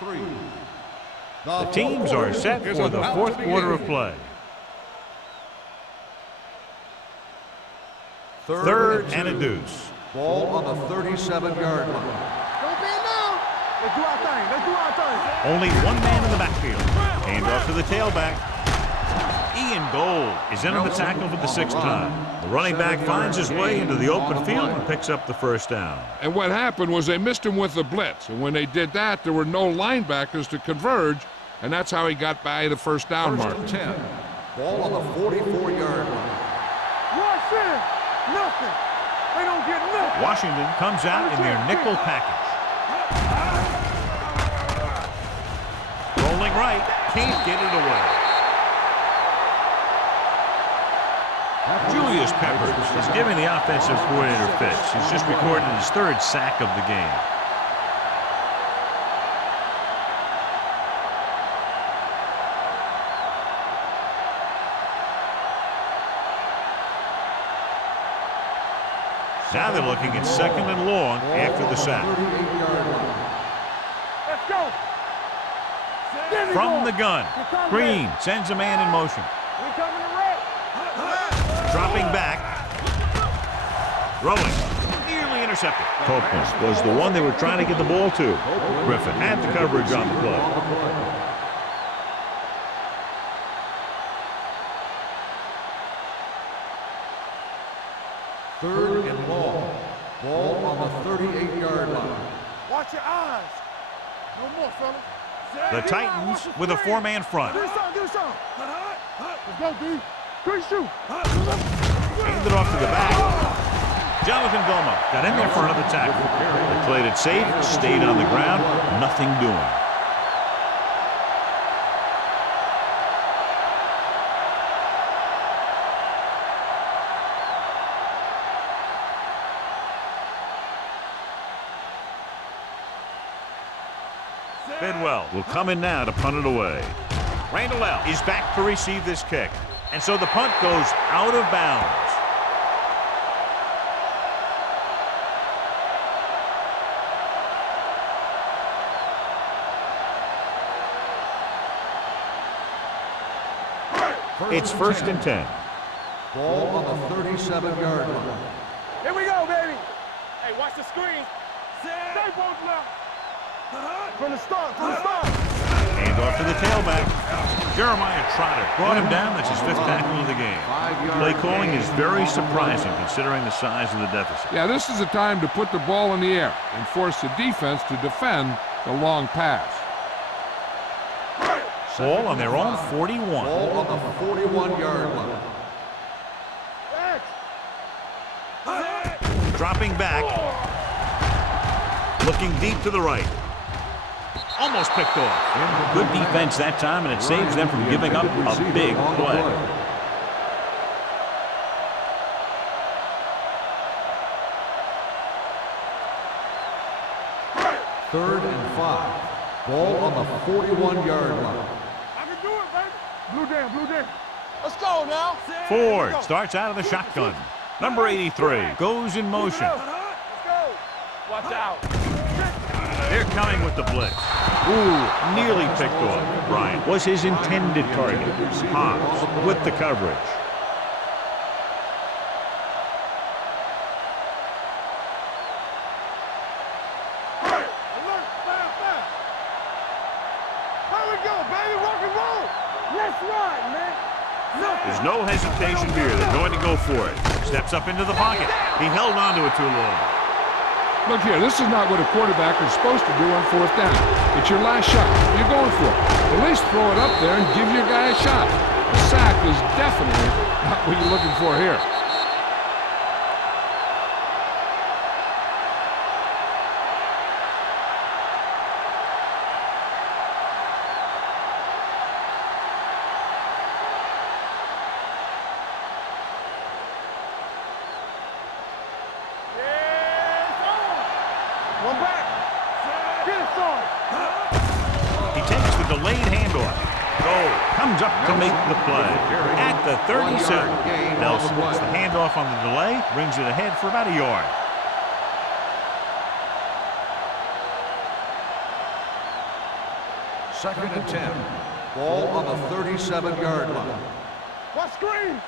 3. The teams are set for the fourth quarter of play. Third and a deuce. Ball on the 37-yard line. Don't be now. Let's do our thing. Let's do our thing. Only one man in the backfield. Hand off to the tailback. Ian Gold is in on the tackle for the 6th time. The running back finds his way into the open field and picks up the first down. And what happened was they missed him with the blitz. And when they did that, there were no linebackers to converge, and that's how he got by the first down First mark. and 10. Ball on the 44-yard line. What's in? Nothing. They don't get nothing. Washington comes out in their nickel package. Rolling right, can't get it away. Julius Peppers is giving the offensive coordinator fits. He's just recorded his 3rd sack of the game. Now they're looking at 2nd and long after the sack. 38-yard line. Let's go. Give me From more. the gun, Here comes Green it. sends a man in motion. We coming to red. Dropping back. Throwing. Nearly intercepted. Copeland was the one they were trying to get the ball to. Griffin had the coverage on the play. Third and long. Ball on the 38-yard line. Watch your eyes. No more, fellas. The Titans with a 4-man front. Do something, do something. Let's go, D. Good shoot. Handed off to the back. Jonathan Vilma got in there for another tackle. They played it safe, stayed on the ground, nothing doing. Bidwell will come in now to punt it away. Randall L. is back to receive this kick. And so the punt goes out of bounds. It's 1st and 10. Ball on the 37-yard line. Here we go, baby. Hey, watch the screen. Stay both left. From the start, from the start. Hand off to the tailback. Jeremiah Trotter brought him down. That's his 5th tackle of the game. Play calling is very surprising considering the size of the deficit. Yeah, this is the time to put the ball in the air and force the defense to defend the long pass. Ball on their own 41. Ball on the 41-yard line. Dropping back. Looking deep to the right. Almost picked off. Good defense that time, and it saves them from giving up a big play. Third and 5. Ball on the 41-yard line. I can do it, baby. Blue down, blue down. Let's go now. Ford starts out of the shotgun. Number 83 goes in motion. Let's go. Watch out. They're coming with the blitz. Ooh, nearly picked off. Bryant was his intended target. Hobbs with the coverage. Alert, fire, fire. Here we go, baby. Rock and roll. Let's ride, man. There's no hesitation here. They're going to go for it. Steps up into the pocket. He held on to it too long. Look here, this is not what a quarterback is supposed to do on 4th down. It's your last shot. You're going for it. At least throw it up there and give your guy a shot. A sack is definitely not what you're looking for here. One back. Get it, son. He takes the delayed handoff. Goal comes up to make the play. At the 37. Nelson gets the handoff on the delay, brings it ahead for about a yard. Second and 10. Ball on the 37-yard line. Watch screen.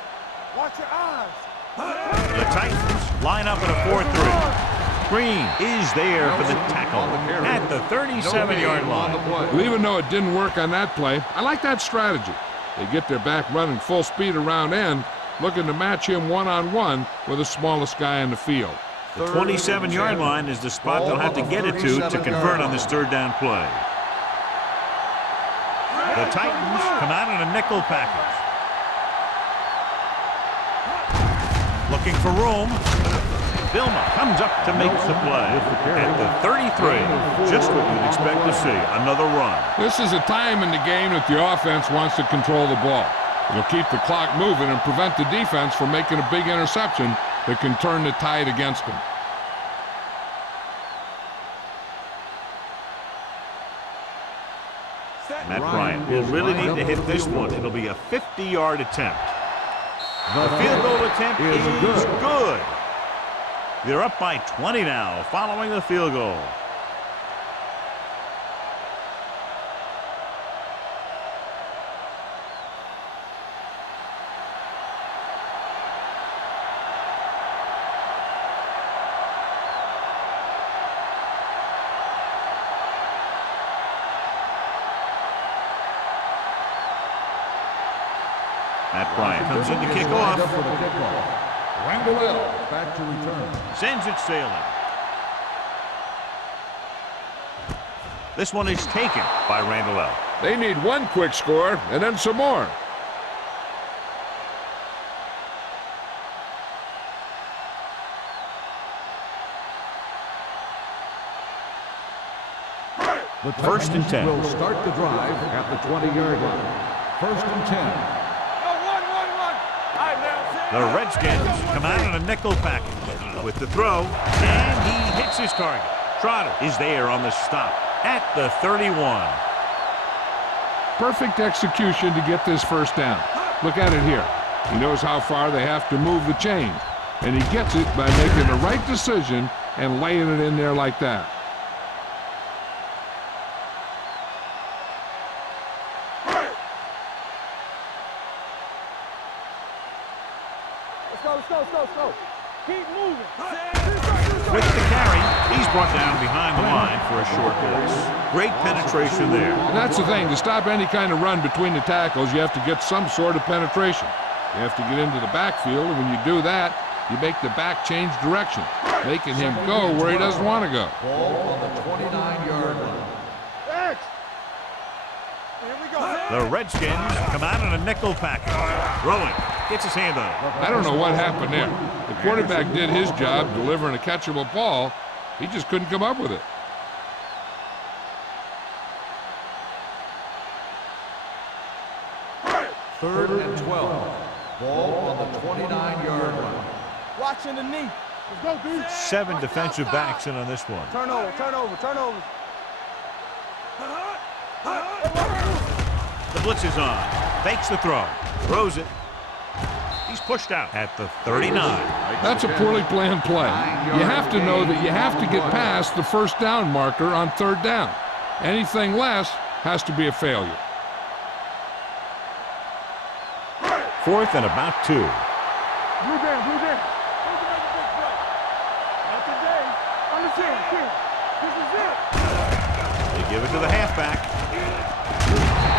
Watch your eyes. The Titans line up at a 4-3. Green is there for the tackle at the 37-yard line. Well, even though it didn't work on that play, I like that strategy. They get their back running full speed around end, looking to match him one-on-one with the smallest guy in the field. The 27-yard line is the spot they'll have to get it to convert on this 3rd down play. The Titans come out in a nickel package. Looking for room. Vilma comes up to make the play. At the 33, just what you'd expect to see, another run. This is a time in the game that the offense wants to control the ball. It'll keep the clock moving and prevent the defense from making a big interception that can turn the tide against them. Matt Bryant will really need to hit this one. It'll be a 50-yard attempt. The field goal attempt is good. They're up by 20 now following the field goal. Matt Bryant comes in to kick off. Randall back to return. Sends it sailing. This one is taken by Randall L. They need one quick score and then some more. The First and 10. will start the drive at the 20-yard line. First and 10. The Redskins come out in a nickel package with the throw, and he hits his target. Trotter is there on the stop at the 31. Perfect execution to get this first down. Look at it here. He knows how far they have to move the chain, and he gets it by making the right decision and laying it in there like that. Let's go. Keep moving. With the carry, he's brought down behind the line for a short loss. Great penetration there. And that's the thing. To stop any kind of run between the tackles, you have to get some sort of penetration. You have to get into the backfield, and when you do that, you make the back change direction, making him go where he doesn't want to go. Ball on the 29-yard line. Here we go. The Redskins come out in a nickel package. Throwing. Gets his hand on it. I don't know what happened there. The quarterback did his job delivering a catchable ball. He just couldn't come up with it. Third and 12. Ball on the 29-yard line. Watching the knee. Let's go, dude. 7 defensive backs in on this one. Turn over. The blitz is on. Fakes the throw. Throws it. He's pushed out at the 39. That's a poorly planned play. You have to know that you have to get past the first down marker on third down. Anything less has to be a failure. 4th and about 2. Blue down. Don't make a big play. Not today. Understand, kid. This is it. They give it to the halfback.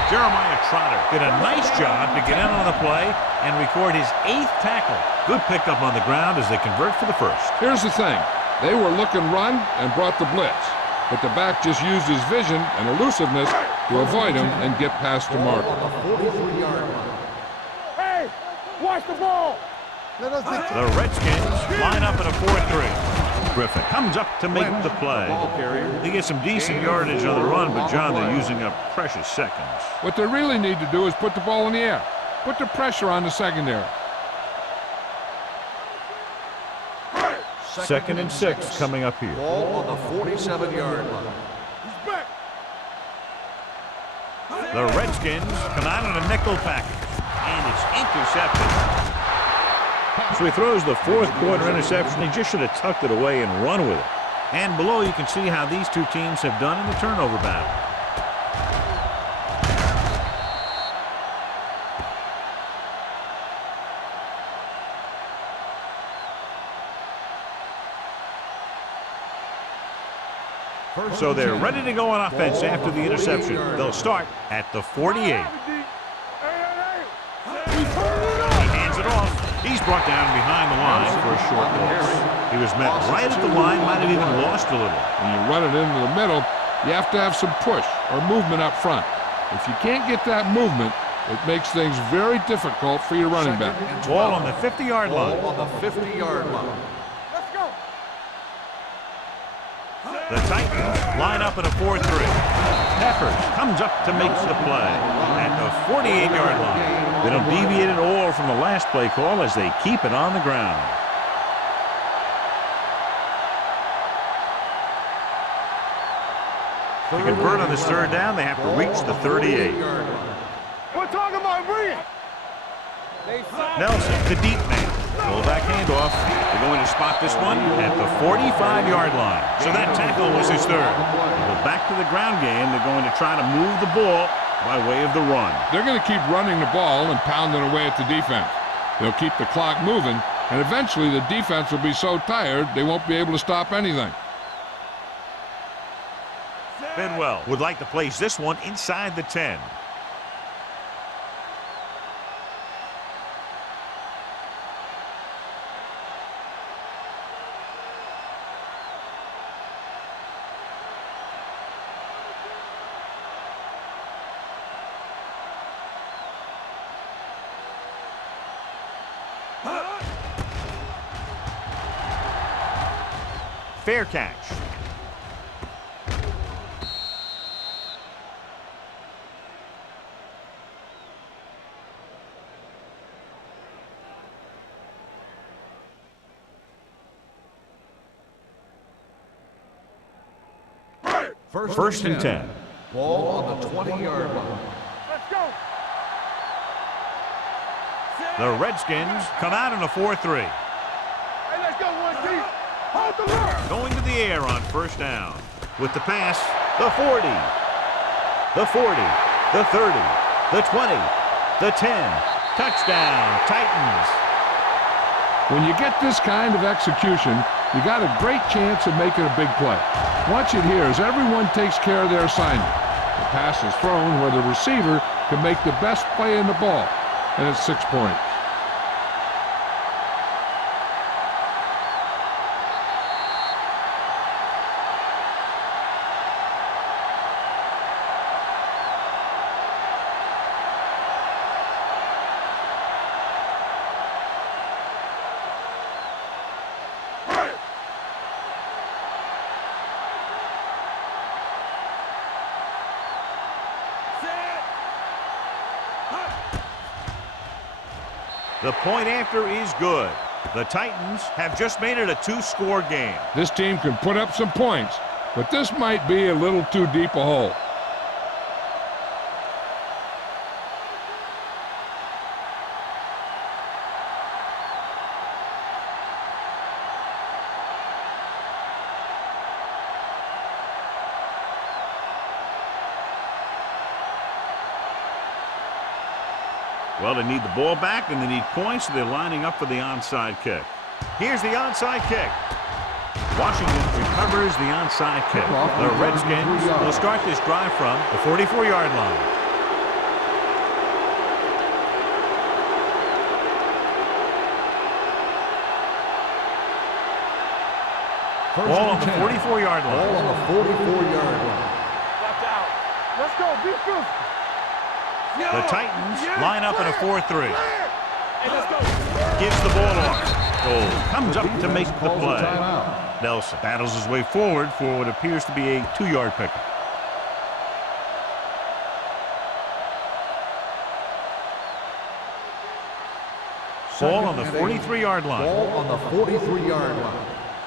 Jeremiah Trotter did a nice job to get in on the play and record his 8th tackle. Good pickup on the ground as they convert for the first. Here's the thing. They were looking run and brought the blitz, but the back just used his vision and elusiveness to avoid him and get past the marker. On the 43-yard line. Hey, watch the ball. The Redskins line up in a 4-3. Griffin comes up to make the play. They get some decent yardage on the run, but John, they're using up precious seconds. What they really need to do is put the ball in the air. Put the pressure on the secondary. 2nd and 6 coming up here. Ball on the 47-yard line. He's back. The Redskins come out in a nickel package, and it's intercepted. So he throws the 4th quarter interception. He just should have tucked it away and run with it. And below you can see how these two teams have done in the turnover battle. So they're ready to go on offense after the interception. They'll start at the 48. He hands it off. He's brought down behind the line for a short loss. He was met right at the line, might have even lost a little. When you run it into the middle, you have to have some push or movement up front. If you can't get that movement, it makes things very difficult for your running back. Ball on the 50-yard line. Ball on the 50-yard line. Let's go. The Titans line up in a 4-3. Peppers comes up to make the play at the 48-yard line. They don't deviate at all from the last play call as they keep it on the ground. To convert on this third down, they have to reach the 38. We're talking about bringing. Nelson, the deep man. Fullback handoff. They're going to spot this one at the 45-yard line. So that tackle was his third. Well, back to the ground game. They're going to try to move the ball by way of the run. They're going to keep running the ball and pounding away at the defense. They'll keep the clock moving, and eventually the defense will be so tired they won't be able to stop anything. Bidwell would like to place this one inside the 10. Fair catch. First and 10. Ball on the 20-yard line. Let's go. The Redskins come out in a 4-3. Hey, let's go, 1-2. Hold the line. Going to the air on first down. With the pass, the 40, the 40, the 30, the 20, the 10. Touchdown, Titans. When you get this kind of execution, you got a great chance of making a big play. Watch it here as everyone takes care of their assignment. The pass is thrown where the receiver can make the best play in the ball, and it's 6 points. The point after is good. The Titans have just made it a 2-score game. This team can put up some points, but this might be a little too deep a hole. Well, they need the ball back, and they need points, so they're lining up for the onside kick. Here's the onside kick. Washington recovers the onside kick. The Redskins will start this drive from the 44-yard line. Ball on the 44-yard line. Ball on the 44-yard line. Watch out. Let's go. Be physical. The Titans line up in a 4-3. Hey, let's go. Gives the ball off. Goal comes up to make the play. Nelson battles his way forward for what appears to be a 2-yard pickup. Ball on the 43-yard line. Ball on the 43-yard line.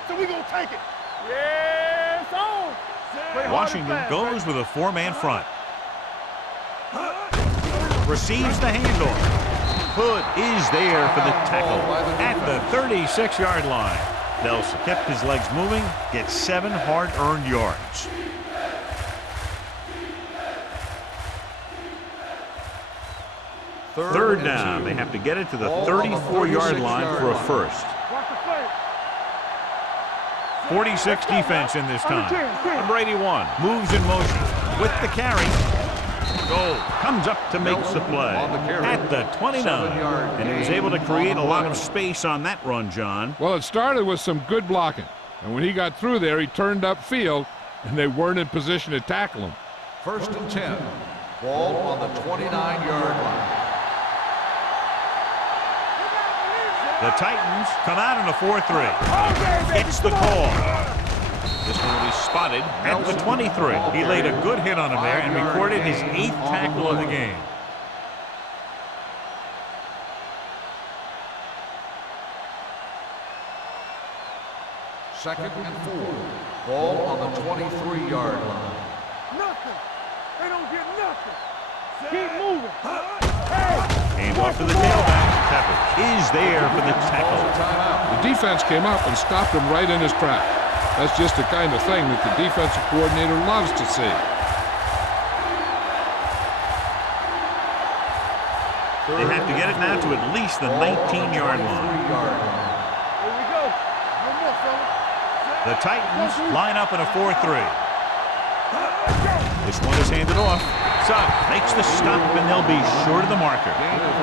So we gonna take it. Yeah, it's on. Play hard and Washington fast, goes with a 4-man front. Receives the handoff. Hood is there for the tackle at the 36-yard line. Nelson kept his legs moving, gets 7 hard-earned yards. Third down. They have to get it to the 34-yard line for a first. Watch the play. 46 defense in this time. Number 81 moves in motion with the carry. Goal comes up to make the play at the 29. And he was able to create a lot of space on that run, John. Well, it started with some good blocking. And when he got through there, he turned upfield, and they weren't in position to tackle him. First and 10. Ball on the 29-yard line. The Titans come out in a 4-3. Gets the call. This one will be spotted at the 23. He laid a good hit on him there and recorded his 8th tackle of the game. Second and 4. Ball on the 23-yard line. Nothing. They don't get nothing. Keep moving. Hey. Hand off to the tailback. Pepper is there for the tackle. The defense came up and stopped him right in his track. That's just the kind of thing that the defensive coordinator loves to see. They have to get it now to at least the 19-yard line. Here we go. No more, fella. The Titans line up in a 4-3. This one is handed off. Sugg makes the stop, and they'll be short of the marker.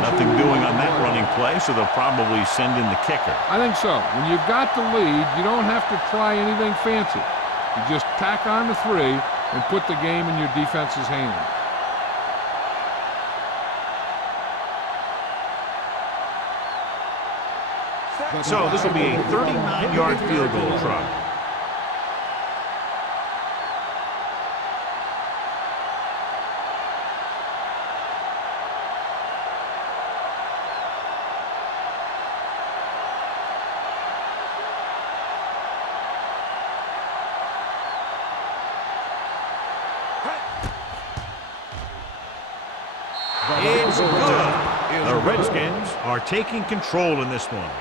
Nothing doing on that running play, so they'll probably send in the kicker. I think so. When you've got the lead, you don't have to try anything fancy. You just tack on the 3 and put the game in your defense's hands. So this will be a 39-yard field goal try. It's good. The Redskins are taking control in this one.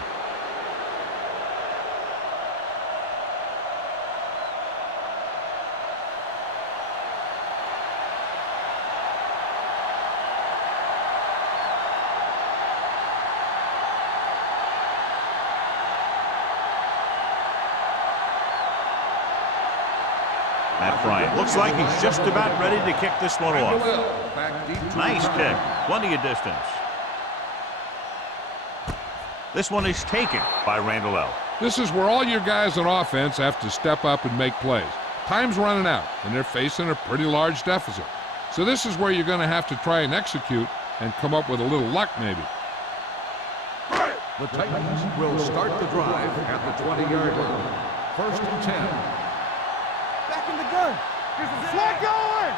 Matt Bryant looks like he's just about ready to kick this one off. Nice kick. Plenty of distance. This one is taken by Randall L. This is where all your guys on offense have to step up and make plays. Time's running out, and they're facing a pretty large deficit. So this is where you're going to have to try and execute and come up with a little luck maybe. The Titans will start the drive at the 20-yard line. 1st and 10. Back in the gun. Here's the flag going.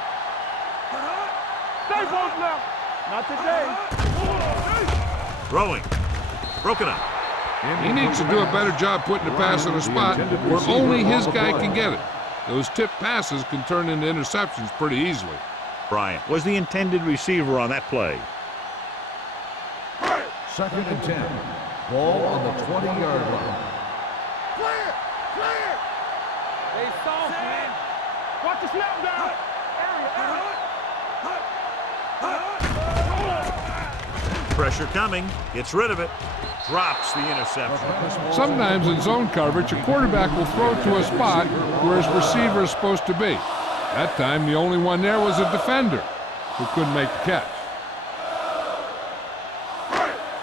Stay both now. Not today. Throwing. Broken up. He needs to do a better job putting the pass in a spot where only his guy can get it. Those tip passes can turn into interceptions pretty easily. Bryant was the intended receiver on that play. 2nd and 10. Ball on the 20-yard line. Clear. Clear. They soft, man. Watch the snap down. Pressure coming. Gets rid of it. Drops the interception. Sometimes in zone coverage, a quarterback will throw to a spot where his receiver is supposed to be. That time, the only one there was a defender who couldn't make the catch.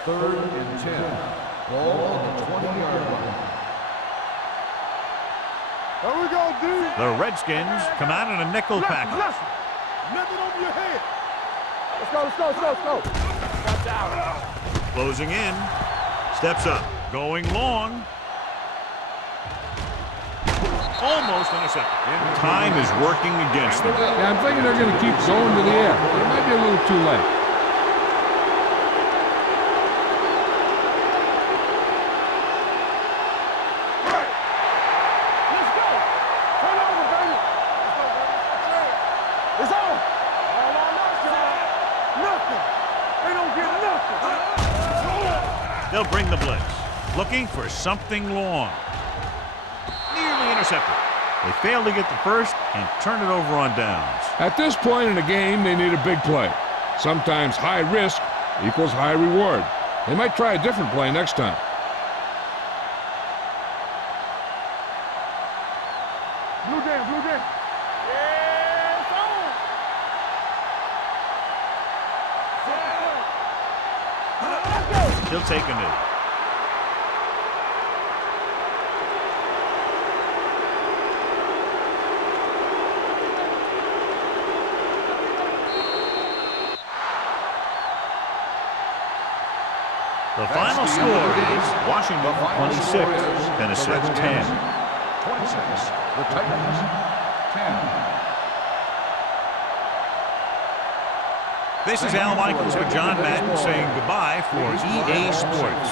3rd and 10. Ball on the 20-yard line. There we go, dude. The Redskins come out in a nickel package. Listen. Nothing over your head. Let's go, let's go, let's go, let's go. Watch out. Closing in. Steps up. Going long. Almost intercepted. Time is working against them. Yeah, I'm thinking they're going to keep zone to the air, but it might be a little too late. Let's go. Turn over, baby. Let's go, baby. It's on. Nothing. They don't get nothing. They'll bring the blitz. Looking for something long. Nearly intercepted. They fail to get the first and turn it over on downs. At this point in the game, they need a big play. Sometimes high risk equals high reward. They might try a different play next time. Blue down, blue down. Yeah, it's on. Let's go. He'll take a knee. The final score is Washington 26, Tennessee 10. 26. The Titans 10. This is Al Michaels with John Madden saying goodbye for EA Sports.